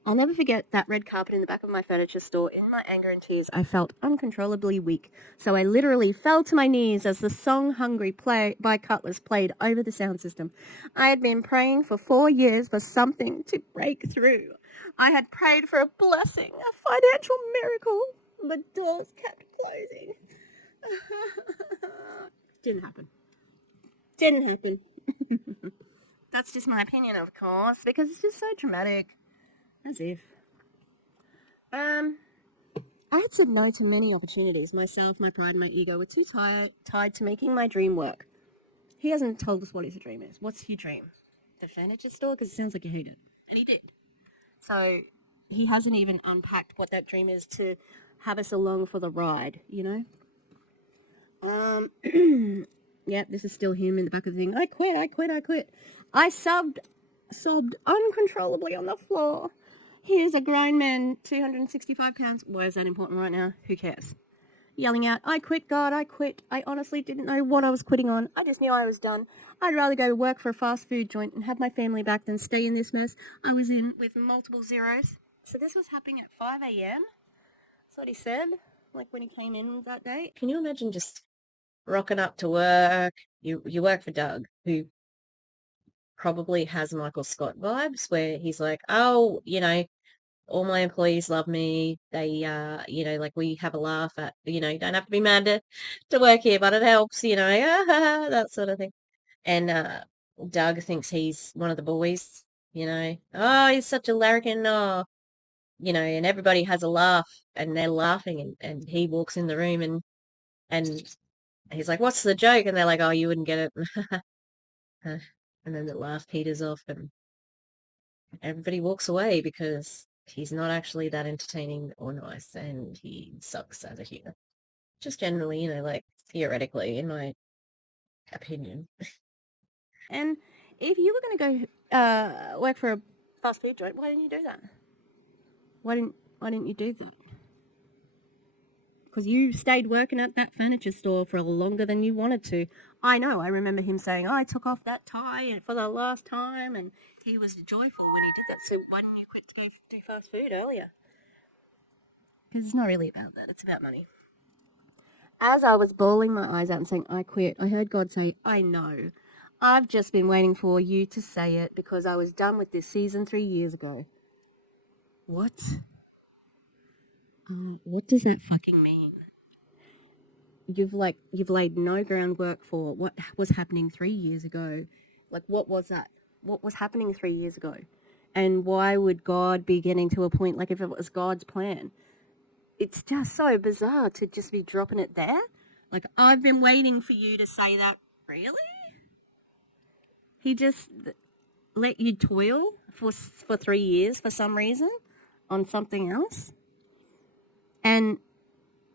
I'll never forget that red carpet in the back of my furniture store. In my anger and tears, I felt uncontrollably weak, so I literally fell to my knees as the song "Hungry" by Cutlass played over the sound system. I had been praying for 4 years for something to break through. I had prayed for a blessing, a financial miracle, but doors kept closing. Didn't happen. That's just my opinion, of course, because it's just so dramatic. As if. I had said no to many opportunities. Myself, my pride, and my ego were too tied to making my dream work. He hasn't told us what his dream is. What's your dream? The furniture store? Because it sounds like you hate it. And he did. So he hasn't even unpacked what that dream is to have us along for the ride, Yep, this is still him in the back of the thing. I quit. I sobbed uncontrollably on the floor. Here's a grown man, 265 pounds. Why is that important right now? Who cares? Yelling out, I quit, God, I quit. I honestly didn't know what I was quitting on. I just knew I was done. I'd rather go work for a fast food joint and have my family back than stay in this mess I was in with multiple zeros. So this was happening at 5 a.m. That's what he said, like when he came in that day. Can you imagine just rocking up to work? You work for Doug, who probably has Michael Scott vibes, where he's like, oh, all my employees love me. They, like we have a laugh at, you don't have to be mad to work here, but it helps, that sort of thing. And Doug thinks he's one of the boys, oh, he's such a larrikin, oh, and everybody has a laugh and they're laughing and he walks in the room and he's like, what's the joke? And they're like, oh, you wouldn't get it. And then the laugh peters off and everybody walks away because he's not actually that entertaining or nice and he sucks as a human. Just generally, like theoretically, in my opinion. And if you were going to go work for a fast food joint, why didn't you do that? Why didn't you do that? Because you stayed working at that furniture store for longer than you wanted to. I know. I remember him saying, I took off that tie for the last time, and he was joyful when he did that. So why didn't you quit to go do fast food earlier? Because it's not really about that. It's about money. As I was bawling my eyes out and saying, I quit, I heard God say, I know. I've just been waiting for you to say it because I was done with this season 3 years ago. What? What does that fucking mean? You've laid no groundwork for what was happening 3 years ago. Like, what was that? What was happening 3 years ago? And why would God be getting to a point, like if it was God's plan? It's just so bizarre to just be dropping it there. Like, I've been waiting for you to say that. Really? let you toil for 3 years for some reason on something else, and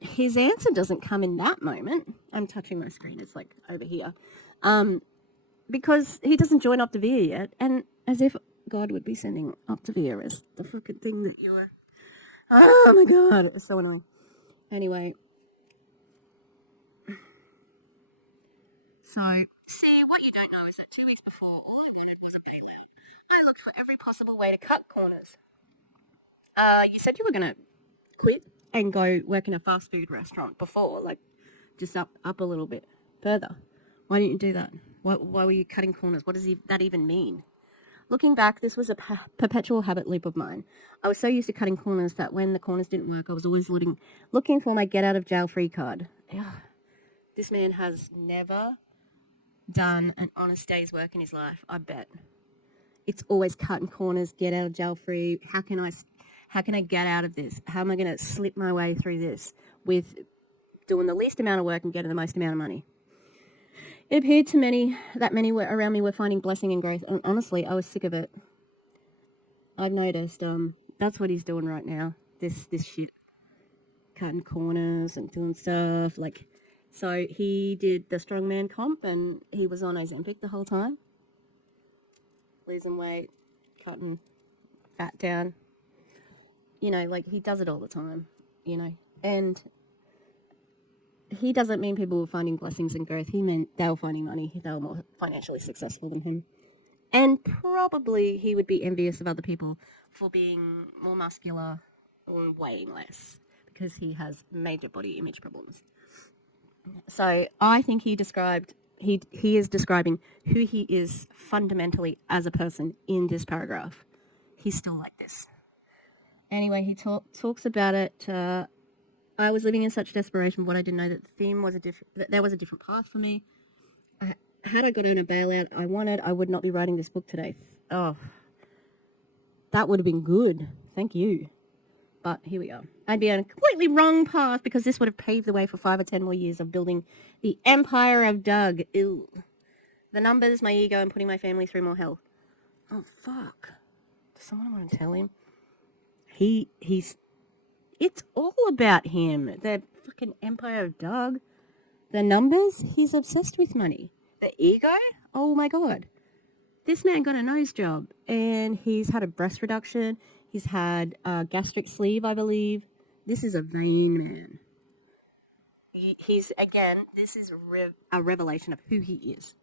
his answer doesn't come in that moment. I'm touching my screen. It's like over here. Because he doesn't join Optavia yet, and as if God would be sending Optavia as the fucking thing that you were. Oh my God, it's so annoying. Anyway. So, see, what you don't know is that 2 weeks before, all I wanted was a bailout. I looked for every possible way to cut corners. You said you were going to quit and go work in a fast food restaurant before, like just up a little bit further. Why didn't you do that? Why were you cutting corners? What does that even mean? Looking back, this was a perpetual habit loop of mine. I was so used to cutting corners that when the corners didn't work, I was always looking for my get out of jail free card. This man has never done an honest day's work in his life, I bet. It's always cutting corners, get out of jail free. How can I get out of this? How am I going to slip my way through this with doing the least amount of work and getting the most amount of money? It appeared to many that many around me were finding blessing and growth, and honestly, I was sick of it. I've noticed that's what he's doing right now. This shit, cutting corners and doing stuff like. So he did the strongman comp, and he was on Ozempic the whole time, losing weight, cutting fat down. You know, like he does it all the time. You know, and he doesn't mean people were finding blessings and growth. He meant they were finding money. They were more financially successful than him. And probably he would be envious of other people for being more muscular or weighing less because he has major body image problems. So I think he is describing who he is fundamentally as a person in this paragraph. He's still like this. Anyway, he talks about it. I was living in such desperation, but I didn't know that the theme was that there was a different path for me. Had I gotten a bailout I wanted, I would not be writing this book today. Oh, that would have been good. Thank you. But here we are. I'd be on a completely wrong path because this would have paved the way for 5 or 10 more years of building the empire of Doug. Ew. The numbers, my ego, and putting my family through more hell. Oh, fuck. Does someone want to tell him? It's all about him. The fucking empire of Doug. The numbers, he's obsessed with money. The ego, oh my God. This man got a nose job and he's had a breast reduction. He's had a gastric sleeve, I believe. This is a vain man. He's, again, this is a revelation of who he is.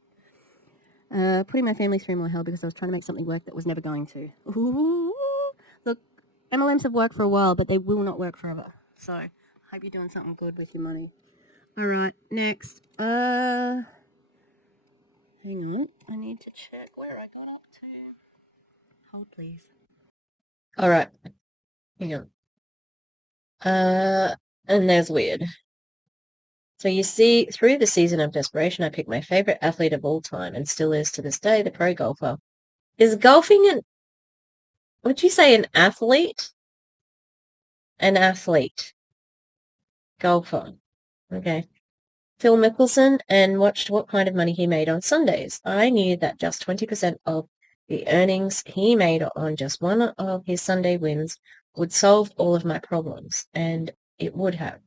Putting my family through more hell because I was trying to make something work that was never going to. Ooh. Look, MLMs have worked for a while, but they will not work forever. So, hope you're doing something good with your money. Alright, next. Hang on. I need to check where I got up to. Hold, please. Alright. Hang on. And there's weird. So you see, through the season of desperation, I picked my favorite athlete of all time, and still is to this day, the pro golfer. Is golfing would you say an athlete? An athlete. Golfer. Okay. Phil Mickelson, and watched what kind of money he made on Sundays. I knew that just 20% of the earnings he made on just one of his Sunday wins would solve all of my problems, and it would have.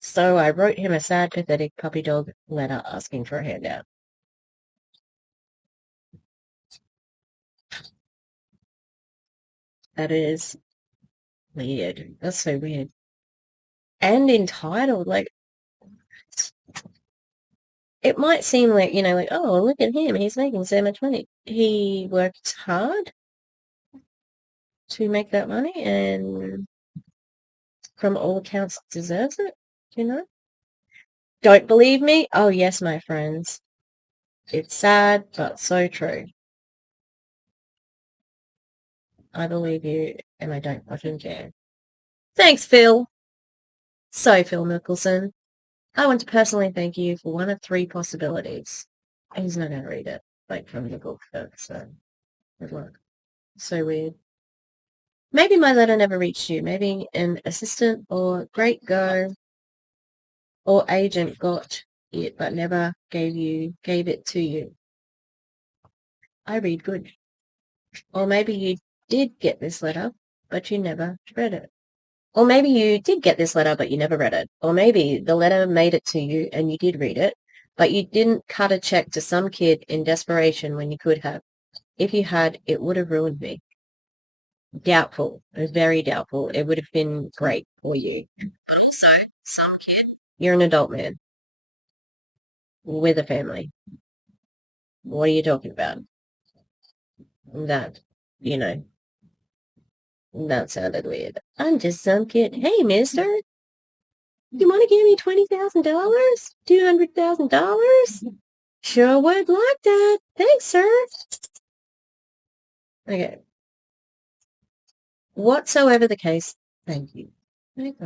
So I wrote him a sad, pathetic puppy dog letter asking for a handout. That is weird. That's so weird. And entitled, like, it might seem like, like, oh, look at him, he's making so much money. He worked hard to make that money and from all accounts deserves it, Don't believe me? Oh, yes, my friends. It's sad, but so true. I believe you, and I don't fucking care. Thanks, Phil. So, Phil Mickelson, I want to personally thank you for one of 3 possibilities. He's not going to read it, like, from the book, so good luck. So weird. Maybe my letter never reached you. Maybe an assistant or great go or agent got it, but never gave it to you. I read good. Or maybe you did get this letter, but you never read it. Or maybe you did get this letter, but you never read it. Or maybe the letter made it to you and you did read it, but you didn't cut a check to some kid in desperation when you could have. If you had, it would have ruined me. Doubtful. Very doubtful. It would have been great for you. But also, some kid, you're an adult man with a family. What are you talking about? That, you know, that sounded weird. I'm just some kid. Hey, mister, you want to give me $20,000? $200,000? Sure would like that. Thanks, sir. Okay. Whatsoever the case, thank you. That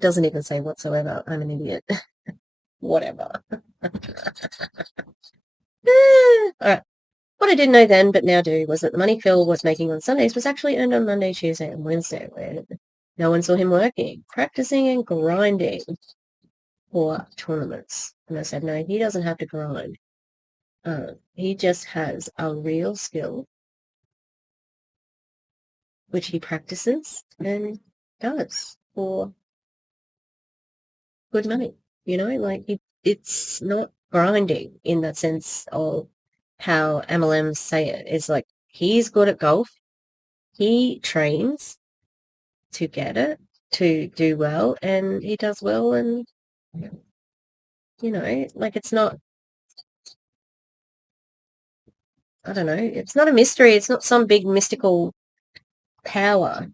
doesn't even say whatsoever. I'm an idiot. Whatever. All right. What I didn't know then, but now do, was that the money Phil was making on Sundays was actually earned on Monday, Tuesday, and Wednesday, where no one saw him working, practicing and grinding for tournaments. And I said, no, he doesn't have to grind. He just has a real skill, which he practices and does for good money. Like it's not grinding in that sense of how MLMs say it. It's like he's good at golf. He trains to get it, to do well, and he does well. And, like it's not, I don't know, it's not a mystery. It's not some big mystical power.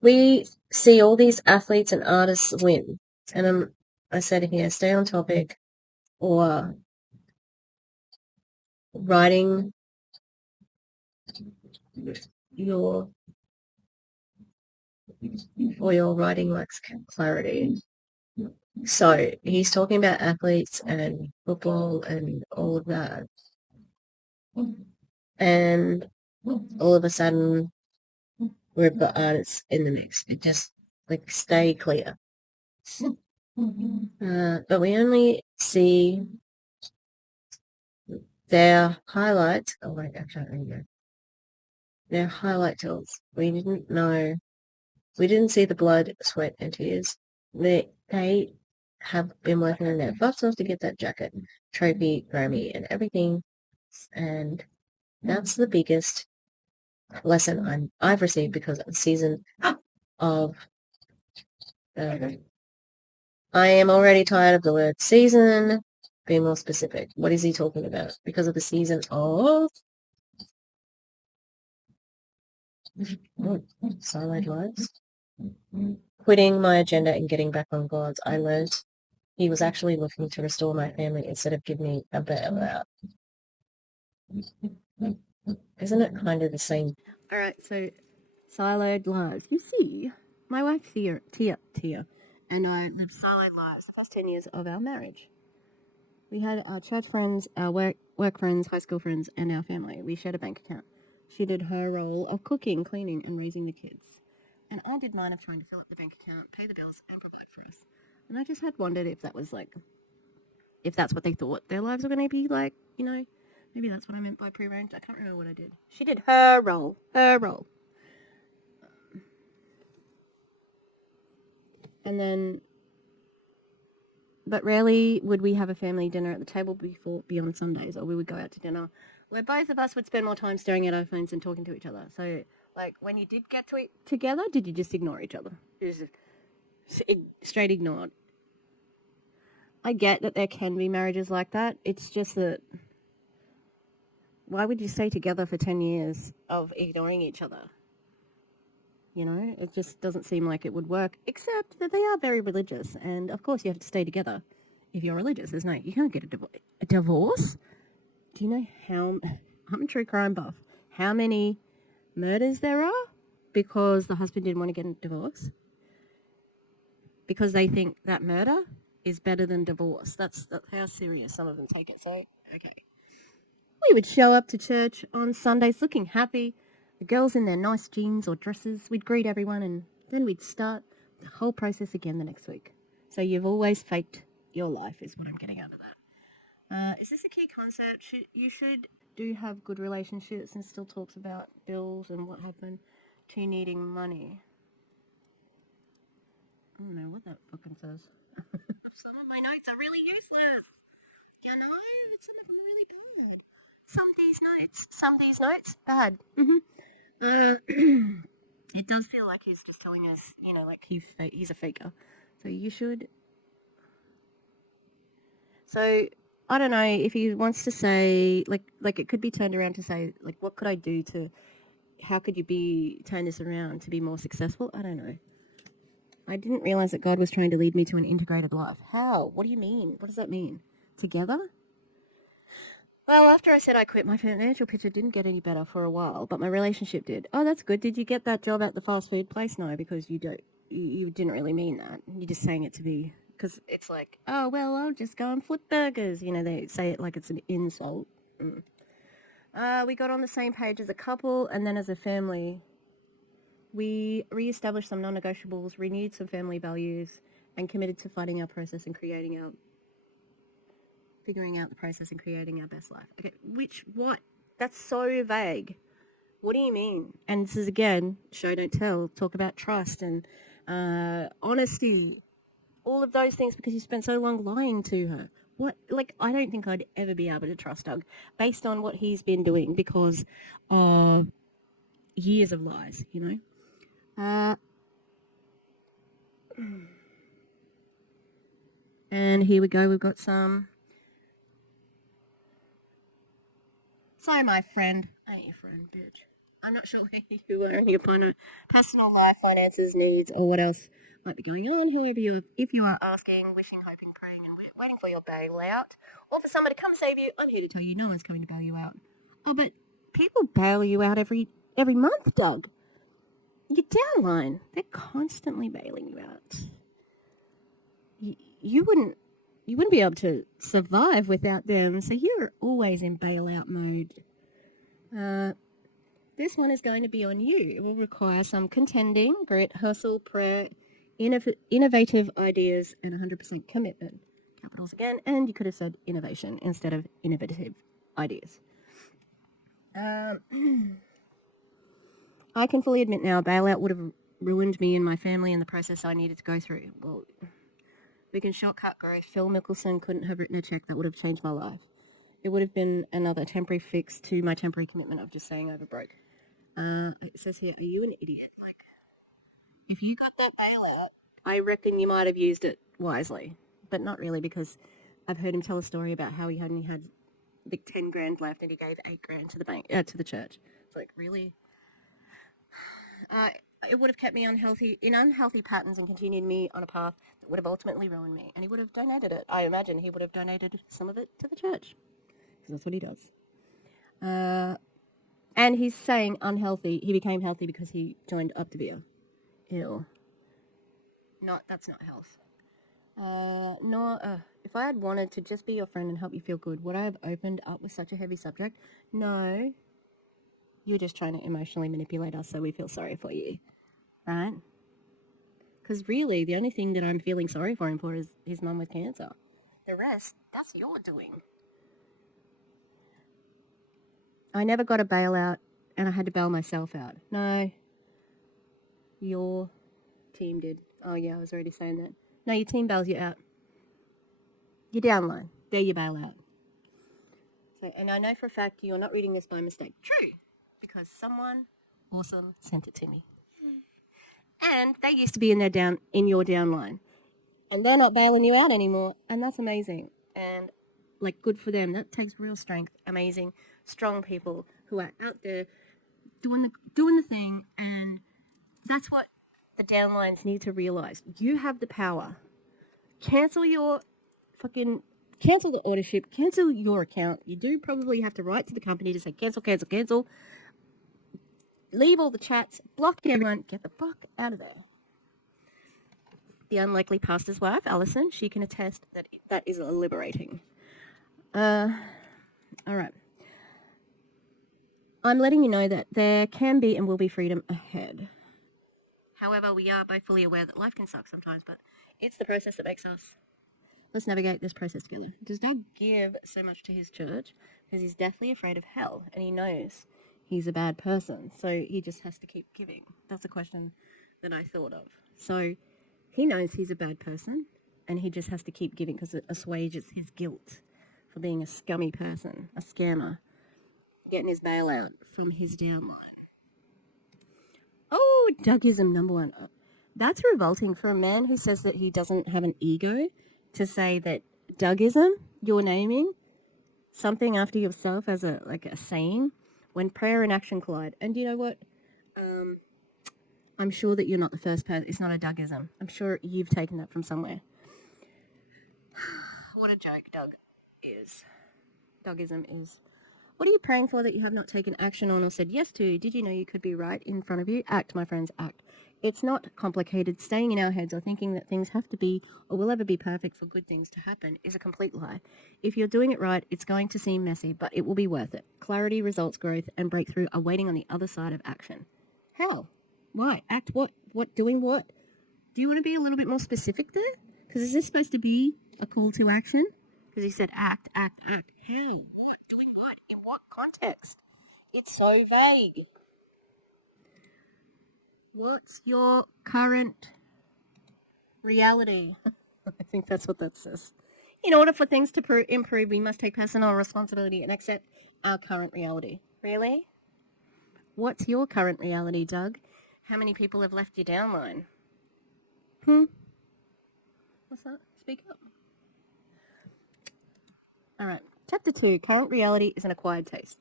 We see all these athletes and artists win. And I said here, stay on topic, or writing your writing lacks clarity. So he's talking about athletes and football and all of that. And all of a sudden, we've got artists in the mix. It just, like, stay clear. But we only see their highlights. Oh, wait, I can't remember. Their highlight reels. We didn't see the blood, sweat, and tears. They have been working on their butts off to get that jacket, trophy, Grammy, and everything. And that's the biggest lesson I've received because of the season of. I am already tired of the word season. Be more specific. What is he talking about? Because of the season of Silent Lives. Quitting my agenda and getting back on God's, I learned he was actually looking to restore my family instead of give me a bailout. Isn't it kind of the same? All right, so siloed lives. You see, my wife Tia, and I lived siloed lives the first 10 years of our marriage. We had our church friends, our work friends, high school friends, and our family. We shared a bank account. She did her role of cooking, cleaning, and raising the kids. And I did mine of trying to fill up the bank account, pay the bills, and provide for us. And I just had wondered if that was like, if that's what they thought their lives were going to be like, maybe that's what I meant by prearranged. I can't remember what I did. She did her role. And then, but rarely would we have a family dinner at the table beyond Sundays, or we would go out to dinner where both of us would spend more time staring at our phones and talking to each other. So, like, when you did get to eat together, did you just ignore each other? Straight ignored. I get that there can be marriages like that. It's just that, why would you stay together for 10 years of ignoring each other? It just doesn't seem like it would work, except that they are very religious, and of course you have to stay together if you're religious. You can't get a divorce. Do you know how, I'm a true crime buff, how many murders there are because the husband didn't want to get a divorce? Because they think that murder is better than divorce. That's how serious some of them take it. So, okay. We would show up to church on Sundays looking happy, the girls in their nice jeans or dresses. We'd greet everyone, and then we'd start the whole process again the next week. So you've always faked your life is what I'm getting out of that. Is this a key concept? You should do have good relationships, and still talks about bills and what happened to needing money. I don't know what that fucking says. Some of my notes are really useless. You know, some of them are really bad. Some of these notes, bad. It does feel like he's just telling us, you know, like he's a faker. So you should. So I don't know if he wants to say like it could be turned around to say like what could I do to, how could you turn this around to be more successful? I don't know. I didn't realize that God was trying to lead me to an integrated life. How? What do you mean? What does that mean? Together? Well, after I said I quit, my financial picture didn't get any better for a while, but my relationship did. Oh, that's good. Did you get that job at the fast food place? No, because you didn't really mean that. You're just saying it to be, because it's like, oh, well, I'll just go and flip burgers. You know, they say it like it's an insult. We got on the same page as a couple, and then as a family. We re-established some non-negotiables, renewed some family values, and committed to figuring out the process and creating our best life. Okay, what? That's so vague. What do you mean? And this is again, show don't tell. Talk about trust and honesty, all of those things, because you spent so long lying to her. What? Like, I don't think I'd ever be able to trust Doug based on what he's been doing because of years of lies, you know? And here we go. We've got some. So, my friend, I ain't your friend, bitch. I'm not sure where you are in your personal life, finances, needs, or what else might be going on. However, if you are asking, wishing, hoping, praying, and waiting for your bailout, or for someone to come save you, I'm here to tell you no one's coming to bail you out. Oh, but people bail you out every month, Doug. Your downline, they're constantly bailing you out. You wouldn't be able to survive without them, so you're always in bailout mode. This one is going to be on you. It will require some contending, grit, hustle, prayer, innovative ideas, and 100% commitment. Capitals again, and you could have said innovation instead of innovative ideas. I can fully admit now, bailout would have ruined me and my family and the process I needed to go through. Well, we can shortcut growth. Phil Mickelson couldn't have written a check that would have changed my life. It would have been another temporary fix to my temporary commitment of just saying over broke. It says here, are you an idiot? Like, if you got that bailout, I reckon you might have used it wisely. But not really, because I've heard him tell a story about how he only had like 10 grand left and he gave 8 grand to the bank, to the church. It's like, really? It would have kept me in unhealthy patterns and continued me on a path that would have ultimately ruined me. And he would have donated it. I imagine he would have donated some of it to the church, because that's what he does. And he's saying unhealthy. He became healthy because he joined up to beer. Ew. That's not health. If I had wanted to just be your friend and help you feel good, would I have opened up with such a heavy subject? No. You're just trying to emotionally manipulate us so we feel sorry for you. Right? Because really, the only thing that I'm feeling sorry for him for is his mum with cancer. The rest, that's your doing. I never got a bailout, and I had to bail myself out. No. Your team did. Oh, yeah, I was already saying that. No, your team bails you out. You're downline. They're your bailout. So, and I know for a fact you're not reading this by mistake. True. Because someone awesome sent it to me. And they used to be in your downline. And they're not bailing you out anymore. And that's amazing. And, like, good for them. That takes real strength. Amazing, strong people who are out there doing the thing. And that's what the downlines need to realize. You have the power. Cancel the ordership, cancel your account. You do probably have to write to the company to say cancel. Leave all the chats, block everyone, get the fuck out of there. The unlikely pastor's wife, Alison, she can attest that is liberating. All right. I'm letting you know that there can be and will be freedom ahead. However, we are both fully aware that life can suck sometimes, but it's the process that makes us Let's navigate this process together. Does Doug give so much to his church because he's deathly afraid of hell and he knows he's a bad person, so he just has to keep giving? That's a question that I thought of. So he knows he's a bad person and he just has to keep giving because it assuages his guilt for being a scummy person, a scammer, getting his bailout from his downline. Oh, Dougism #1. That's revolting for a man who says that he doesn't have an ego to say that Dougism, you're naming something after yourself as a saying when prayer and action collide. And you know what? I'm sure that you're not the first person. It's not a Dougism. I'm sure you've taken that from somewhere. What a joke Doug is. Dougism is. What are you praying for that you have not taken action on or said yes to? Did you know you could be right in front of you? Act, my friends, act. It's not complicated. Staying in our heads or thinking that things have to be or will ever be perfect for good things to happen is a complete lie. If you're doing it right, it's going to seem messy, but it will be worth it. Clarity, results, growth, and breakthrough are waiting on the other side of action. How? Why? Act what? What? Doing what? Do you want to be a little bit more specific there? Because is this supposed to be a call to action? Because he said act, act, act. How? What? Doing what? In what context? It's so vague. What's your current reality? I think that's what that says. In order for things to improve, we must take personal responsibility and accept our current reality. Really? What's your current reality, Doug? How many people have left your downline? What's that? Speak up. All right. Chapter 2, current reality is an acquired taste.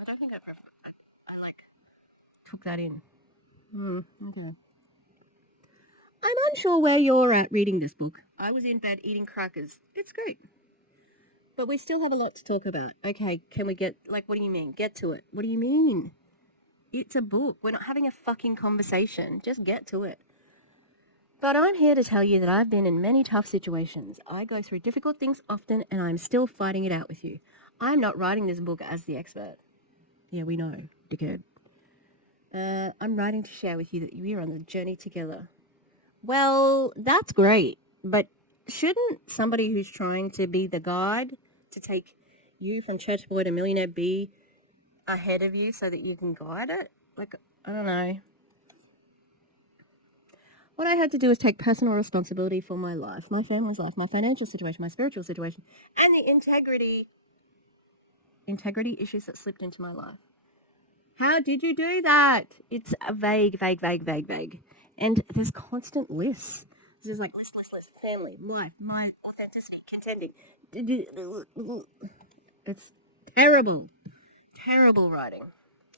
I don't think I took that in. Okay. I'm unsure where you're at reading this book. I was in bed eating crackers. It's great. But we still have a lot to talk about. Okay, can we get, what do you mean? Get to it. What do you mean? It's a book. We're not having a fucking conversation. Just get to it. But I'm here to tell you that I've been in many tough situations. I go through difficult things often, and I'm still fighting it out with you. I'm not writing this book as the expert. Yeah, we know, dickhead. I'm writing to share with you that we're on the journey together. Well, that's great, but shouldn't somebody who's trying to be the guide to take you from church boy to millionaire be ahead of you so that you can guide it? I don't know. What I had to do is take personal responsibility for my life, my family's life, my financial situation, my spiritual situation, and the integrity issues that slipped into my life. How did you do that? It's a vague. And there's constant lists. There's list, family, life, my authenticity, contending. It's terrible. Terrible writing.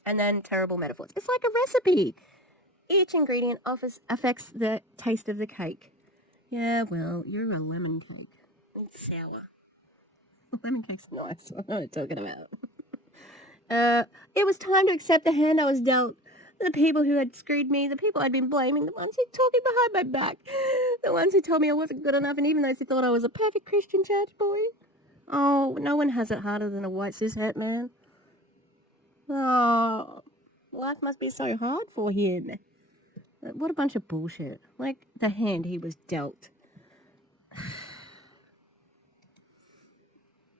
And then terrible metaphors. It's like a recipe. Each ingredient affects the taste of the cake. Yeah, well, you're a lemon cake. It's sour. Lemon cake's nice. I know what I'm talking about. It was time to accept the hand I was dealt. The people who had screwed me, the people I'd been blaming, the ones who talking behind my back, the ones who told me I wasn't good enough, and even those who thought I was a perfect Christian church boy. Oh, no one has it harder than a white cishet man. Oh, life must be so hard for him. What a bunch of bullshit. The hand he was dealt.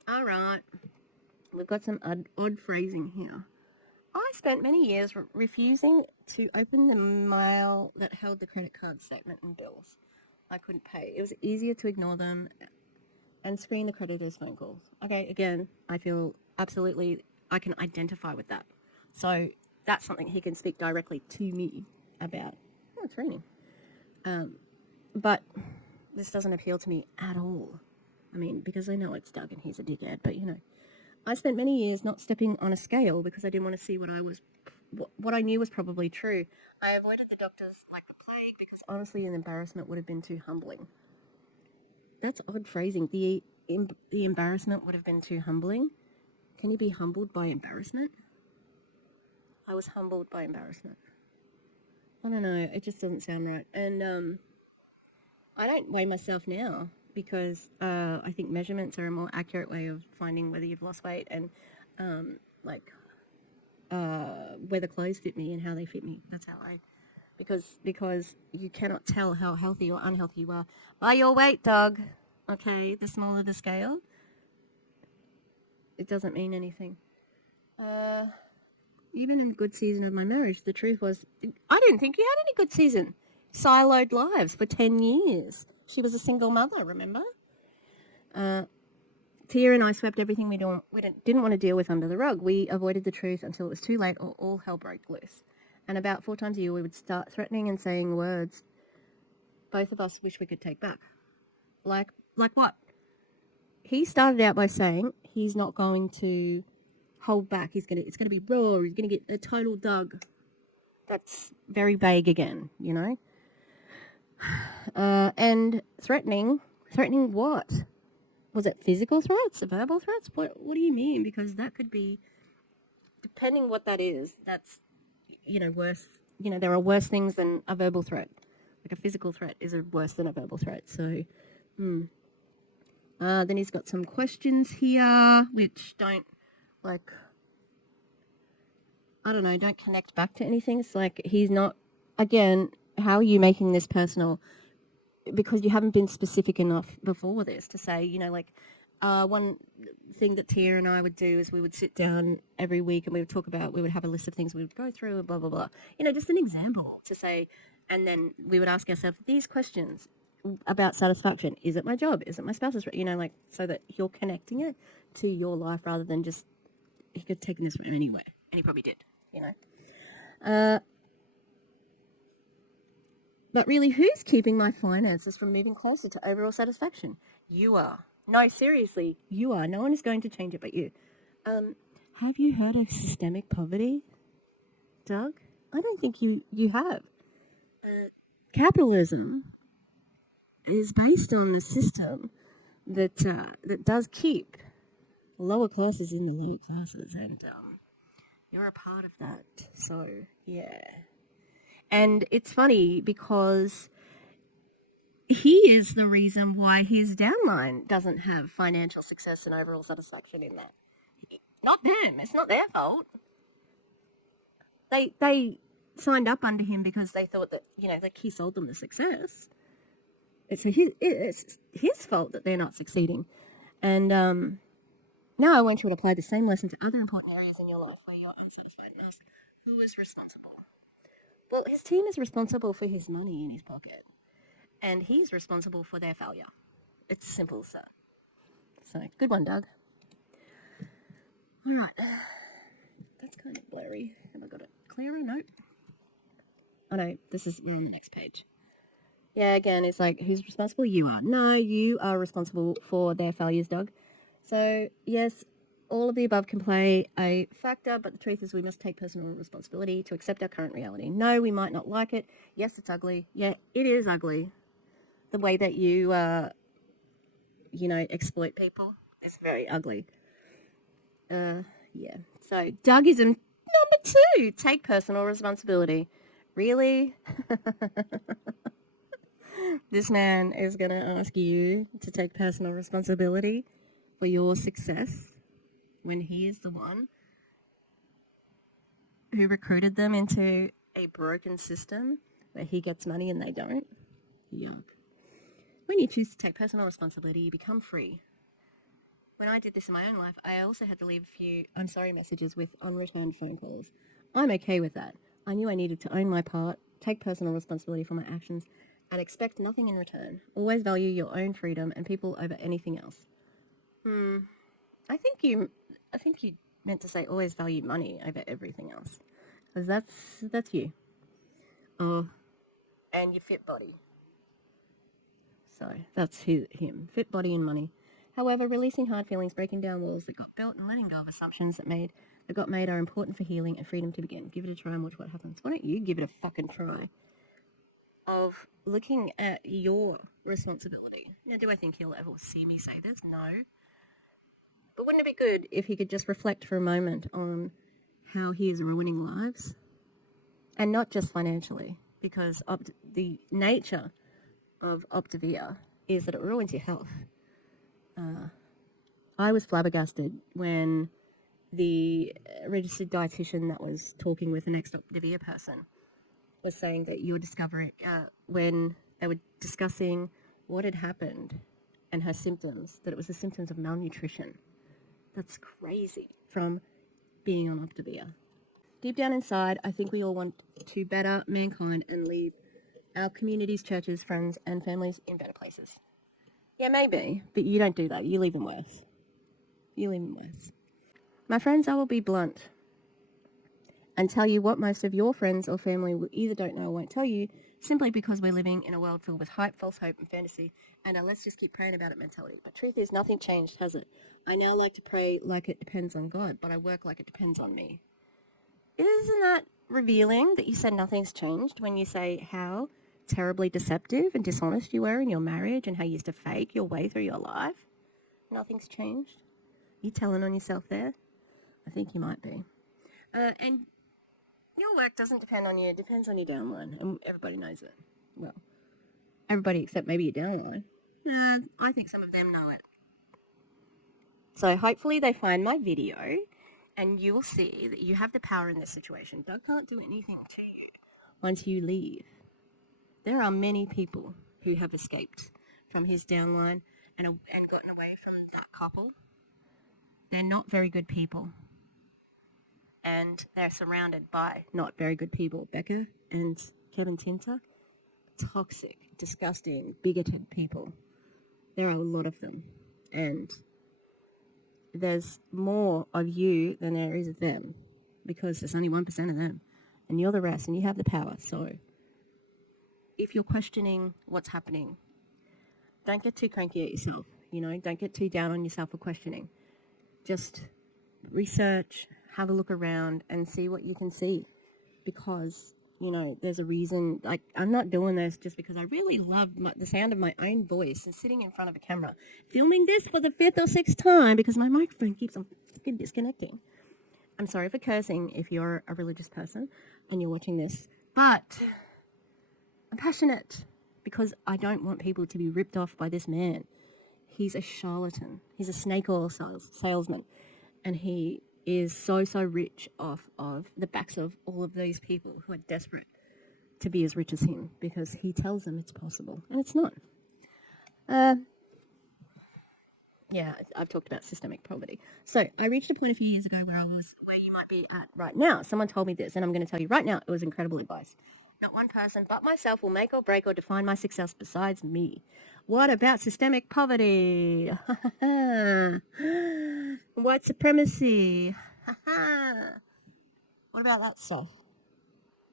All right. We've got some odd phrasing here. I spent many years refusing to open the mail that held the credit card statement and bills I couldn't pay. It was easier to ignore them and screen the creditors' phone calls. Okay, again, I feel absolutely I can identify with that. So that's something he can speak directly to me about. Oh, it's raining. But this doesn't appeal to me at all. I mean, because I know it's Doug and he's a dickhead, but I spent many years not stepping on a scale because I didn't want to see what I knew was probably true. I avoided the doctors like the plague because honestly an embarrassment would have been too humbling. That's odd phrasing. The embarrassment would have been too humbling. Can you be humbled by embarrassment? I was humbled by embarrassment. I don't know. It just doesn't sound right. And I don't weigh myself now because I think measurements are a more accurate way of finding whether you've lost weight and whether clothes fit me and how they fit me. That's how I because you cannot tell how healthy or unhealthy you are by your weight, Doug. Okay, the smaller the scale, it doesn't mean anything. Even in the good season of my marriage, the truth was, I didn't think you had any good season. Siloed lives for 10 years. She was a single mother, remember? Tia and I swept everything we didn't want to deal with under the rug. We avoided the truth until it was too late or all hell broke loose. And about 4 times a year, we would start threatening and saying words both of us wish we could take back. Like what? He started out by saying he's not going to hold back. It's gonna be raw. He's gonna get a total Doug. That's very vague again, you know. And threatening what? Was it physical threats, verbal threats? What do you mean? Because that could be, depending what that is. That's worse. There are worse things than a verbal threat. Like a physical threat is worse than a verbal threat. So, then he's got some questions here which don't don't connect back to anything. It's like he's not, again, how are you making this personal? Because you haven't been specific enough before this to say, one thing that Tia and I would do is we would sit down every week and we would have a list of things we would go through and blah, blah, blah. Just an example to say, and then we would ask ourselves these questions about satisfaction. Is it my job? Is it my spouse's? So that you're connecting it to your life rather than just, he could have taken this from anywhere. And he probably did, But really, who's keeping my finances from moving closer to overall satisfaction? You are. No, seriously, you are. No one is going to change it but you. Have you heard of systemic poverty, Doug? I don't think you have. Capitalism is based on a system that does keep lower classes in the lower classes, and you're a part of that. So, yeah. And it's funny because he is the reason why his downline doesn't have financial success and overall satisfaction in that. Not them. It's not their fault. They signed up under him because they thought that, he sold them the success. It's his fault that they're not succeeding. And now I want you to apply the same lesson to other important areas in your life where you're unsatisfied and ask, who is responsible? Well, his team is responsible for his money in his pocket, and he's responsible for their failure. It's simple as that. So, good one, Doug. All right. That's kind of blurry. Have I got it clearer? Nope. Oh, no, we're on the next page. Yeah, again, it's like, who's responsible? You are. No, you are responsible for their failures, Doug. So, yes, all of the above can play a factor, but the truth is we must take personal responsibility to accept our current reality. No, we might not like it. Yes, it's ugly. Yeah, it is ugly. The way that you, exploit people is very ugly. Yeah. So, Dougism number 2, take personal responsibility. Really? This man is going to ask you to take personal responsibility for your success when he is the one who recruited them into a broken system where he gets money and they don't. Yuck. When you choose to take personal responsibility, you become free. When I did this in my own life, I also had to leave a few I'm sorry messages with unreturned phone calls. I'm okay with that. I knew I needed to own my part, take personal responsibility for my actions, and expect nothing in return. Always value your own freedom and people over anything else. I think you meant to say always value money over everything else, because that's you. Oh, and your fit body. So that's him, fit body and money. However, releasing hard feelings, breaking down walls that got built, and letting go of assumptions that got made are important for healing and freedom to begin. Give it a try and watch what happens. Why don't you give it a fucking try? Of looking at your responsibility. Now, do I think he'll ever see me say this? No. But wouldn't it be good if he could just reflect for a moment on how he is ruining lives? And not just financially, because the nature of Optavia is that it ruins your health. I was flabbergasted when the registered dietitian that was talking with the next Optavia person was saying that you'll discover it when they were discussing what had happened and her symptoms, that it was the symptoms of malnutrition. That's crazy from being on Optavia. Deep down inside, I think we all want to better mankind and leave our communities, churches, friends, and families in better places. Yeah, maybe, but you don't do that. You leave them worse. You leave them worse. My friends, I will be blunt and tell you what most of your friends or family will either don't know or won't tell you, simply because we're living in a world filled with hype, false hope, and fantasy, and a let's just keep praying about it mentality. But truth is, nothing changed, has it? I now like to pray like it depends on God, but I work like it depends on me. Isn't that revealing that you said nothing's changed when you say how terribly deceptive and dishonest you were in your marriage and how you used to fake your way through your life? Nothing's changed? You telling on yourself there? I think you might be. And your work doesn't depend on you, it depends on your downline, and everybody knows it. Well, everybody except maybe your downline. I think some of them know it. So hopefully they find my video and you will see that you have the power in this situation. Doug can't do anything to you once you leave. There are many people who have escaped from his downline and gotten away from that couple. They're not very good people. And they're surrounded by not very good people. Becca and Kevin Tinter, toxic, disgusting, bigoted people. There are a lot of them. And there's more of you than there is of them, because there's only 1% of them. And you're the rest, and you have the power. So if you're questioning what's happening, don't get too cranky at yourself. Don't get too down on yourself for questioning. Just research, have a look around, and see what you can see. Because, there's a reason. Like, I'm not doing this just because I really love the sound of my own voice and sitting in front of a camera, filming this for the 5th or 6th time because my microphone keeps on fucking disconnecting. I'm sorry for cursing if you're a religious person and you're watching this, but I'm passionate because I don't want people to be ripped off by this man. He's a charlatan. He's a snake oil salesman. And he is so rich off of the backs of all of these people who are desperate to be as rich as him because he tells them it's possible. And it's not. Yeah, I've talked about systemic poverty. So I reached a point a few years ago where you might be at right now. Someone told me this, and I'm going to tell you right now, it was incredible advice. Not one person but myself will make or break or define my success besides me. What about systemic poverty? White supremacy? What about that stuff?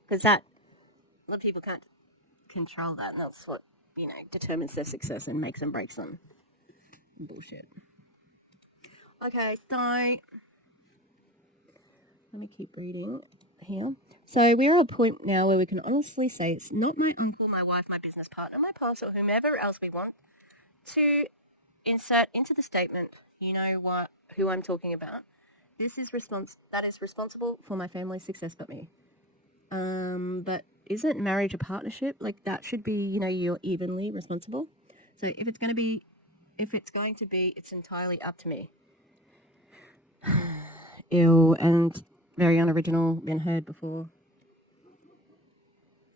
Because a lot of people can't control that, and that's what, determines their success and makes and breaks them. Bullshit. Okay, so let me keep reading here. So we're at a point now where we can honestly say it's not my uncle, my wife, my business partner, my pastor, or whomever else we want to insert into the statement, who I'm talking about. That is responsible for my family's success but me. But isn't marriage a partnership? Like, that should be, you're evenly responsible. So if it's going to be, it's entirely up to me. Ew, and very unoriginal, been heard before.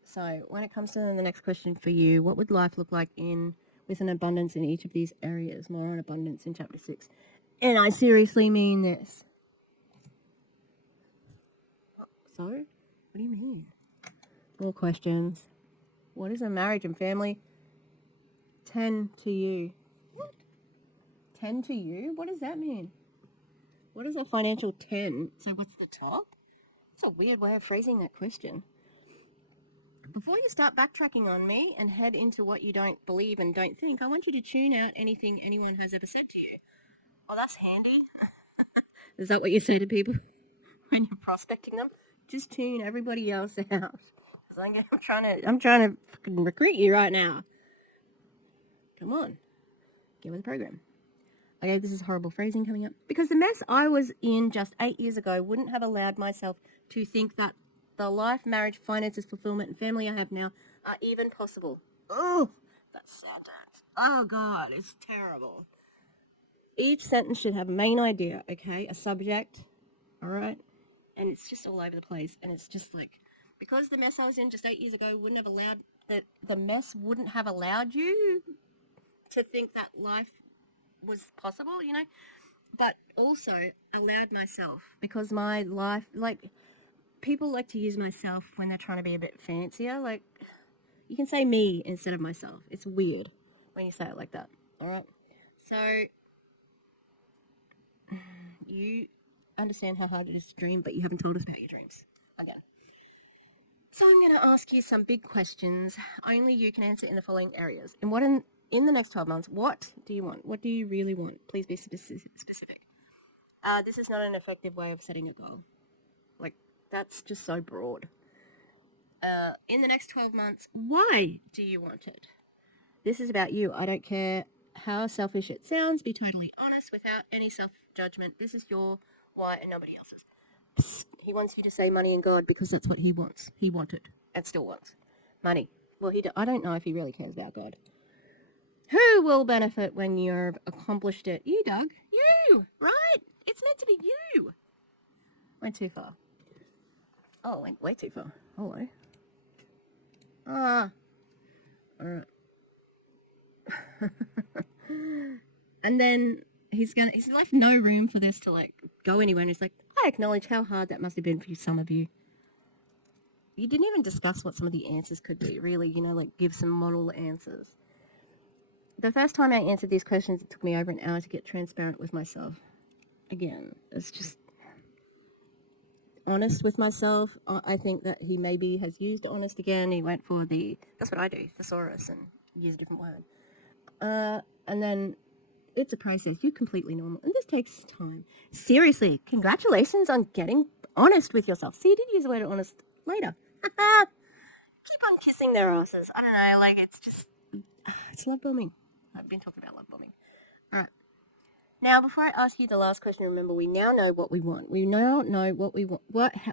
So when it comes to the next question for you, what would life look like with an abundance in each of these areas? More on abundance in chapter 6. And I seriously mean this. So, what do you mean? More questions. What is a marriage and family? 10 to you. What? 10 to you? What does that mean? What is a financial 10? So what's the top? It's a weird way of phrasing that question. Before you start backtracking on me and head into what you don't believe and don't think, I want you to tune out anything anyone has ever said to you. Oh, that's handy. Is that what you say to people when you're prospecting them? Just tune everybody else out. Because I'm trying to fucking recruit you right now. Come on. Get with the program. Okay, this is horrible phrasing coming up. Because the mess I was in just 8 years ago wouldn't have allowed myself to think that the life, marriage, finances, fulfillment, and family I have now are even possible. Oh, that sentence. Oh, God, it's terrible. Each sentence should have a main idea, okay? A subject, all right? And it's just all over the place. And it's just like because the mess I was in just 8 years ago wouldn't have allowed the mess wouldn't have allowed you to think that life was possible, you know, but also allowed myself, because my life, like, people like to use myself when they're trying to be a bit fancier. Like, you can say me instead of myself. It's weird when you say it like that. All right. So you understand how hard it is to dream, but you haven't told us about your dreams. Again. So I'm going to ask you some big questions. Only you can answer in the following areas. In the next 12 months, what do you want? What do you really want? Please be specific. This is not an effective way of setting a goal. Like, that's just so broad. In the next 12 months, why do you want it? This is about you. I don't care how selfish it sounds. Be totally honest without any self-judgment. This is your why and nobody else's. Psst. He wants you to say money and God because that's what he wants. He wanted and still wants. Money. Well, I don't know if he really cares about God. Who will benefit when you've accomplished it? You, Doug. You, right? It's meant to be you. Went too far. Oh, went way too far. Hello. Alright. And then he's left no room for this to, like, go anywhere. And he's like, I acknowledge how hard that must have been for some of you. You didn't even discuss what some of the answers could be, really, you know, like give some model answers. The first time I answered these questions, it took me over an hour to get transparent with myself. Again, it's just honest with myself. I think that he maybe has used honest again. He went for that's what I do, thesaurus, and use a different word. And then it's a process. You're completely normal. And this takes time. Seriously, congratulations on getting honest with yourself. See, you did use the word honest later. Keep on kissing their asses. I don't know, like, it's love bombing. I've been talking about love bombing. All right. Now, before I ask you the last question, remember, we now know what we want. We now know what we want,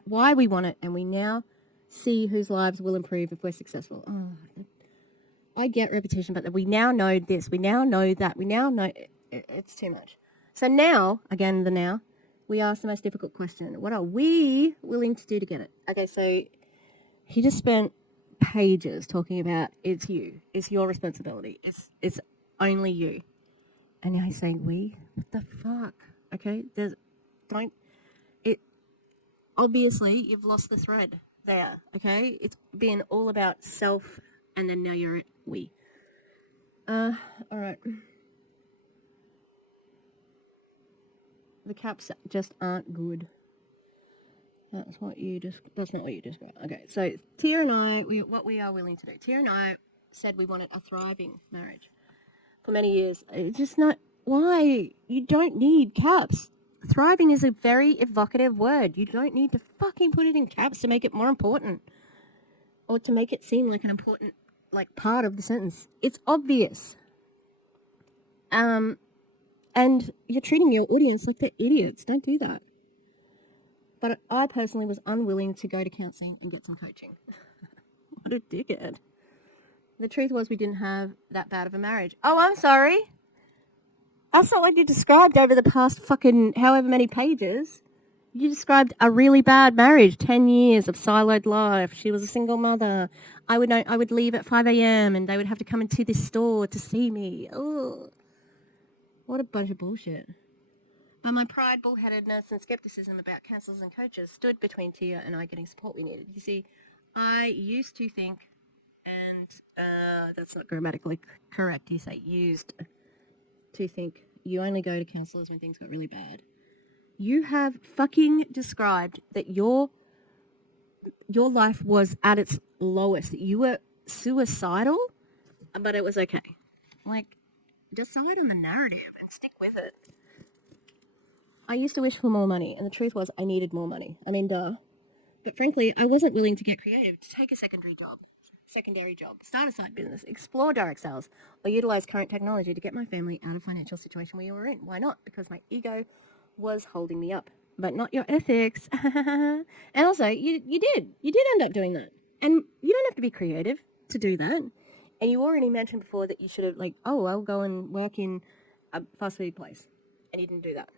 why we want it, and we now see whose lives will improve if we're successful. Oh, I get repetition, but we now know this. We now know that. We now know it's too much. So now, again, we ask the most difficult question. What are we willing to do to get it? Okay, so he just spent pages talking about it's you. It's your responsibility. It's only you. And now he's saying we? What the fuck? Okay, obviously you've lost the thread there, okay? It's been all about self, and then now you're at we. Alright. The caps just aren't good. That's not what you described. Okay, so Tia and I, what we are willing to do. Tia and I said we wanted a thriving marriage for many years. It's just not, why? You don't need caps. Thriving is a very evocative word. You don't need to fucking put it in caps to make it more important. Or to make it seem like an important, like, part of the sentence. It's obvious. And you're treating your audience like they're idiots. Don't do that. But I personally was unwilling to go to counselling and get some coaching. What a dickhead. The truth was we didn't have that bad of a marriage. Oh, I'm sorry. That's not what you described over the past fucking however many pages. You described a really bad marriage, 10 years of siloed life. She was a single mother. I would leave at 5 a.m. and they would have to come into this store to see me. Oh, what a bunch of bullshit. But my pride, bullheadedness, and skepticism about counsellors and coaches stood between Tia and I getting support we needed. You see, I used to think, and that's not grammatically correct, you say used to think you only go to counsellors when things got really bad. You have fucking described that your life was at its lowest. You were suicidal, but it was okay. Like, decide on the narrative and stick with it. I used to wish for more money, and the truth was I needed more money. I mean, duh. But frankly, I wasn't willing to get creative, to take a secondary job, start a side business, explore direct sales, or utilize current technology to get my family out of financial situation we were in. Why not? Because my ego was holding me up, but not your ethics. And also, you did end up doing that. And you don't have to be creative to do that. And you already mentioned before that you should have, like, oh, I'll go and work in a fast food place. And you didn't do that.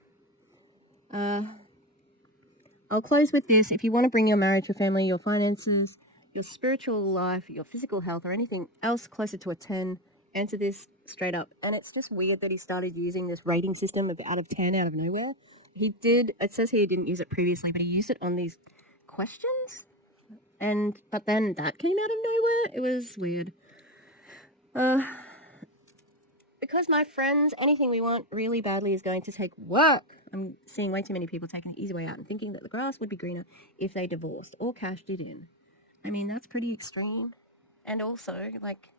I'll close with this. If you want to bring your marriage, your family, your finances, your spiritual life, your physical health, or anything else closer to a 10, answer this straight up. And it's just weird that he started using this rating system of out of 10 out of nowhere. He did, it says here he didn't use it previously, but he used it on these questions. But then that came out of nowhere. It was weird. Because my friends, anything we want really badly is going to take work. I'm seeing way too many people taking the easy way out and thinking that the grass would be greener if they divorced or cashed it in. I mean, that's pretty extreme. And also, like,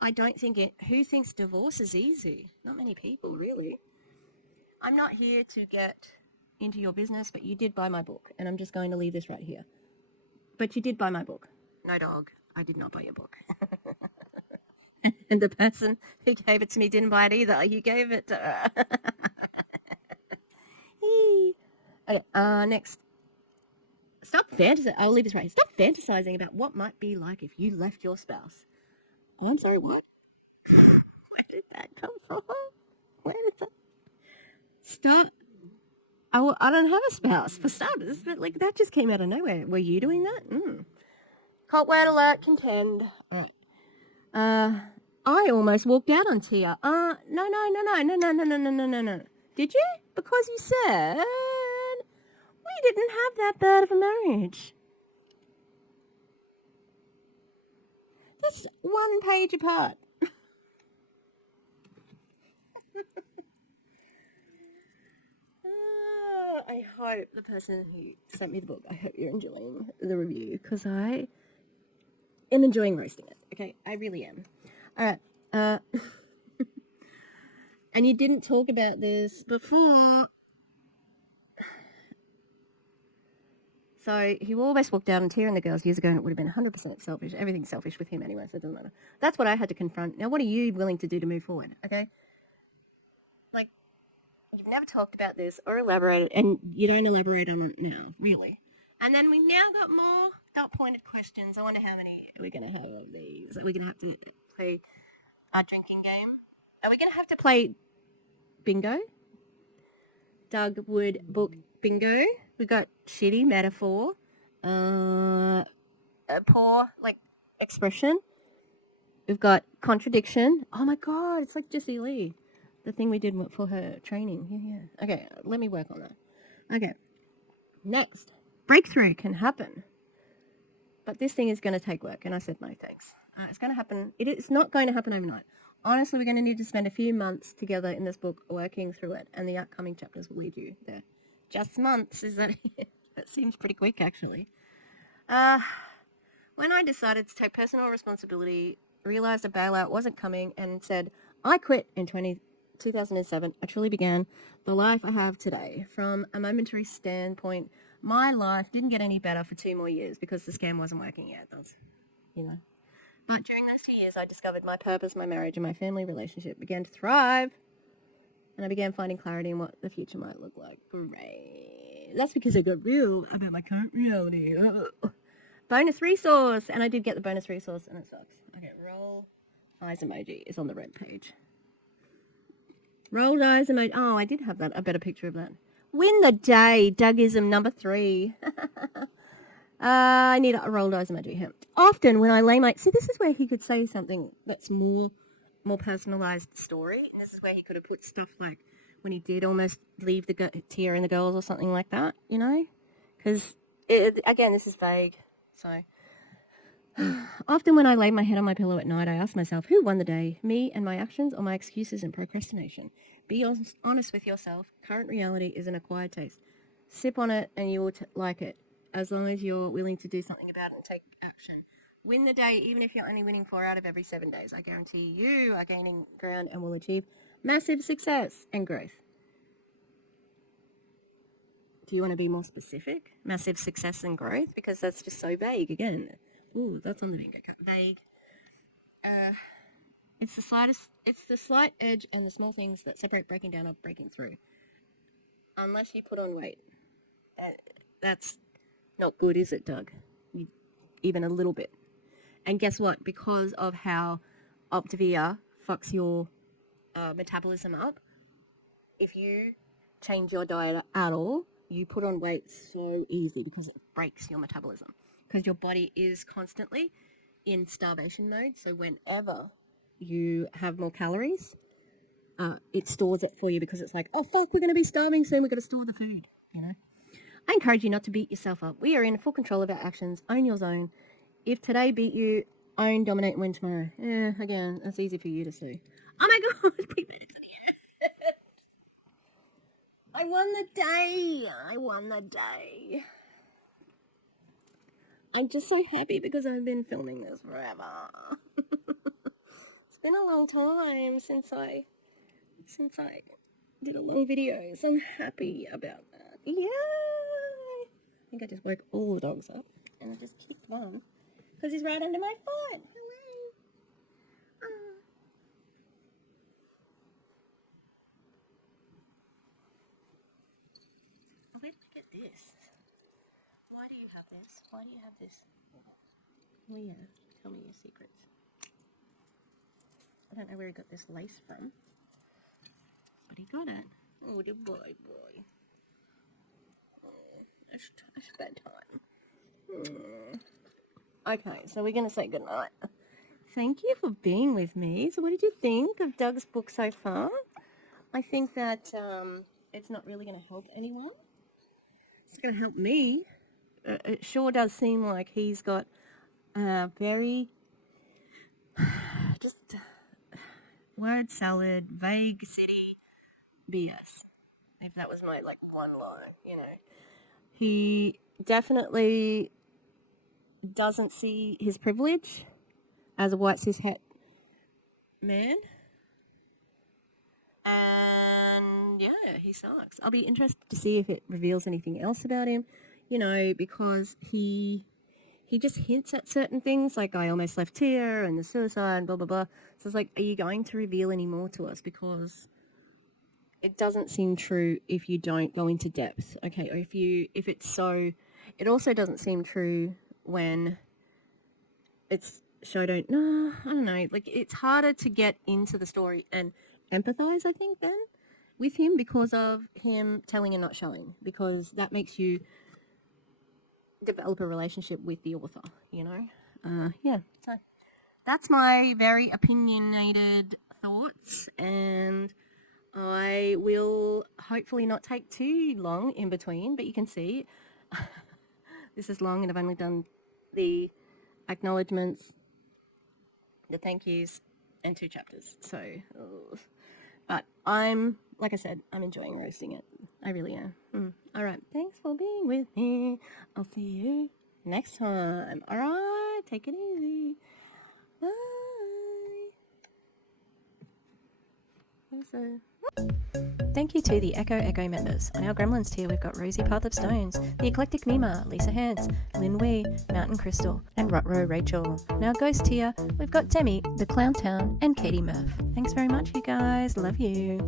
I don't think who thinks divorce is easy? Not many people, really. I'm not here to get into your business, but you did buy my book, and I'm just going to leave this right here. But you did buy my book. No, dog, I did not buy your book. And the person who gave it to me didn't buy it either. You gave it to her. Okay, next. Stop fantasizing. I'll leave this right here. Stop fantasizing about what might be like if you left your spouse. Oh, I'm sorry, what? Where did that come from? Where did that... Stop. I don't have a spouse, for starters, but like that just came out of nowhere. Were you doing that? Cult word alert, contend. All right. I almost walked out on Tia. No. Did you? Because you said we didn't have that bad of a marriage. That's one page apart. I hope the person who sent me the book, I hope you're enjoying the review, because I am enjoying roasting it. Okay, I really am. All right. And you didn't talk about this before. So he almost walked out on Tia and the girls years ago, and it would have been 100% selfish. Everything's selfish with him anyway, so it doesn't matter. That's what I had to confront. Now, what are you willing to do to move forward? Okay. Like, you've never talked about this or elaborated, and you don't elaborate on it now, really. And then we now got more dot-pointed questions. I wonder how many we're going to have of these. Are we going to have to play our drinking game? Are we going to have to play bingo? Doug would book bingo. We got shitty metaphor. A poor, like, expression. We've got contradiction. Oh my god, it's like Jessie Lee. The thing we did for her training. Yeah. Okay, let me work on that. Okay. Next. Breakthrough can happen. But this thing is going to take work. And I said no thanks. It's going to happen. It's not going to happen overnight. Honestly, we're going to need to spend a few months together in this book working through it. And the upcoming chapters will lead you there. Just months, is that it? That seems pretty quick, actually. When I decided to take personal responsibility, realized a bailout wasn't coming, and said, I quit in 2007, I truly began the life I have today. From a momentary standpoint, my life didn't get any better for 2 more years because the scam wasn't working yet. That's, But during those 2 years, I discovered my purpose, my marriage, and my family relationship began to thrive. And I began finding clarity in what the future might look like. Great. That's because I got real about my current reality. Bonus resource. And I did get the bonus resource, and it sucks. Okay, roll eyes emoji is on the red page. Rolled eyes emoji. Oh, I did have that. A better picture of that. Win the day. Dougism number 3. I need a rolled eyes emoji here. Often when I lay my... See, this is where he could say something that's more personalized story. And this is where he could have put stuff like when he did almost leave the Tia and the girls or something like that, Because, again, this is vague. So, often when I lay my head on my pillow at night, I ask myself, who won the day? Me and my actions or my excuses and procrastination? Be honest with yourself. Current reality is an acquired taste. Sip on it and you will like it, as long as you're willing to do something about it and take action. Win the day, even if you're only winning 4 out of every 7 days. I guarantee you are gaining ground and will achieve massive success and growth. Do you want to be more specific? Massive success and growth? Because that's just so vague. Again, ooh, that's on the bingo card. Vague. It's the slight edge and the small things that separate breaking down or breaking through. Unless you put on weight. That's not good, is it, Doug? Even a little bit. And guess what? Because of how Optavia fucks your metabolism up, if you change your diet at all, you put on weight so easy because it breaks your metabolism. Because your body is constantly in starvation mode. So whenever you have more calories, it stores it for you because it's like, oh, fuck, we're going to be starving soon. We're going to store the food, you know. I encourage you not to beat yourself up. We are in full control of our actions. Own your zone. If today beat you, own, dominate, and win tomorrow. Yeah, again, that's easy for you to see. Oh my God, 3 minutes in here. I won the day. I won the day. I'm just so happy because I've been filming this forever. It's been a long time since I did a long video, so I'm happy about that. Yay! I think I just woke all the dogs up, and I just kicked one because he's right under my foot. Hello. Oh, where did I get this? Why do you have this? Why do you have this? Oh yeah, tell me your secrets. I don't know where he got this lace from, but he got it. Oh, the boy. Oh, it's bedtime. Okay, so we're going to say goodnight. Thank you for being with me. So what did you think of Doug's book so far? I think that it's not really going to help anyone. It's going to help me. It sure does seem like he's got very just word salad, vague city BS. If that was my one line, you know. He definitely doesn't see his privilege as a white cis-het man. And yeah, he sucks. I'll be interested to see if it reveals anything else about him, you know, because he just hints at certain things, like I almost left here and the suicide, blah, blah, blah. So it's like, are you going to reveal any more to us? Because it doesn't seem true if you don't go into depth, okay? Or if it's so, it also doesn't seem true when it's I don't know, like it's harder to get into the story and empathize, I think, then with him because of him telling and not showing, because that makes you develop a relationship with the author, you know? Yeah, so that's my very opinionated thoughts, and I will hopefully not take too long in between, but you can see this is long and I've only done the acknowledgements, the thank yous, and 2 chapters. So, but like I said, I'm enjoying roasting it. I really am. All right. Thanks for being with me. I'll see you next time. All right. Take it easy. Bye. Thank you to the Echo members. On our Gremlins tier, we've got Rosie Path of Stones, The Eclectic Mima, Lisa Hans, Lynn Wee, Mountain Crystal, and Rutro Rachel. On our Ghost tier, we've got Demi, The Clown Town, and Katie Murph. Thanks very much, you guys. Love you.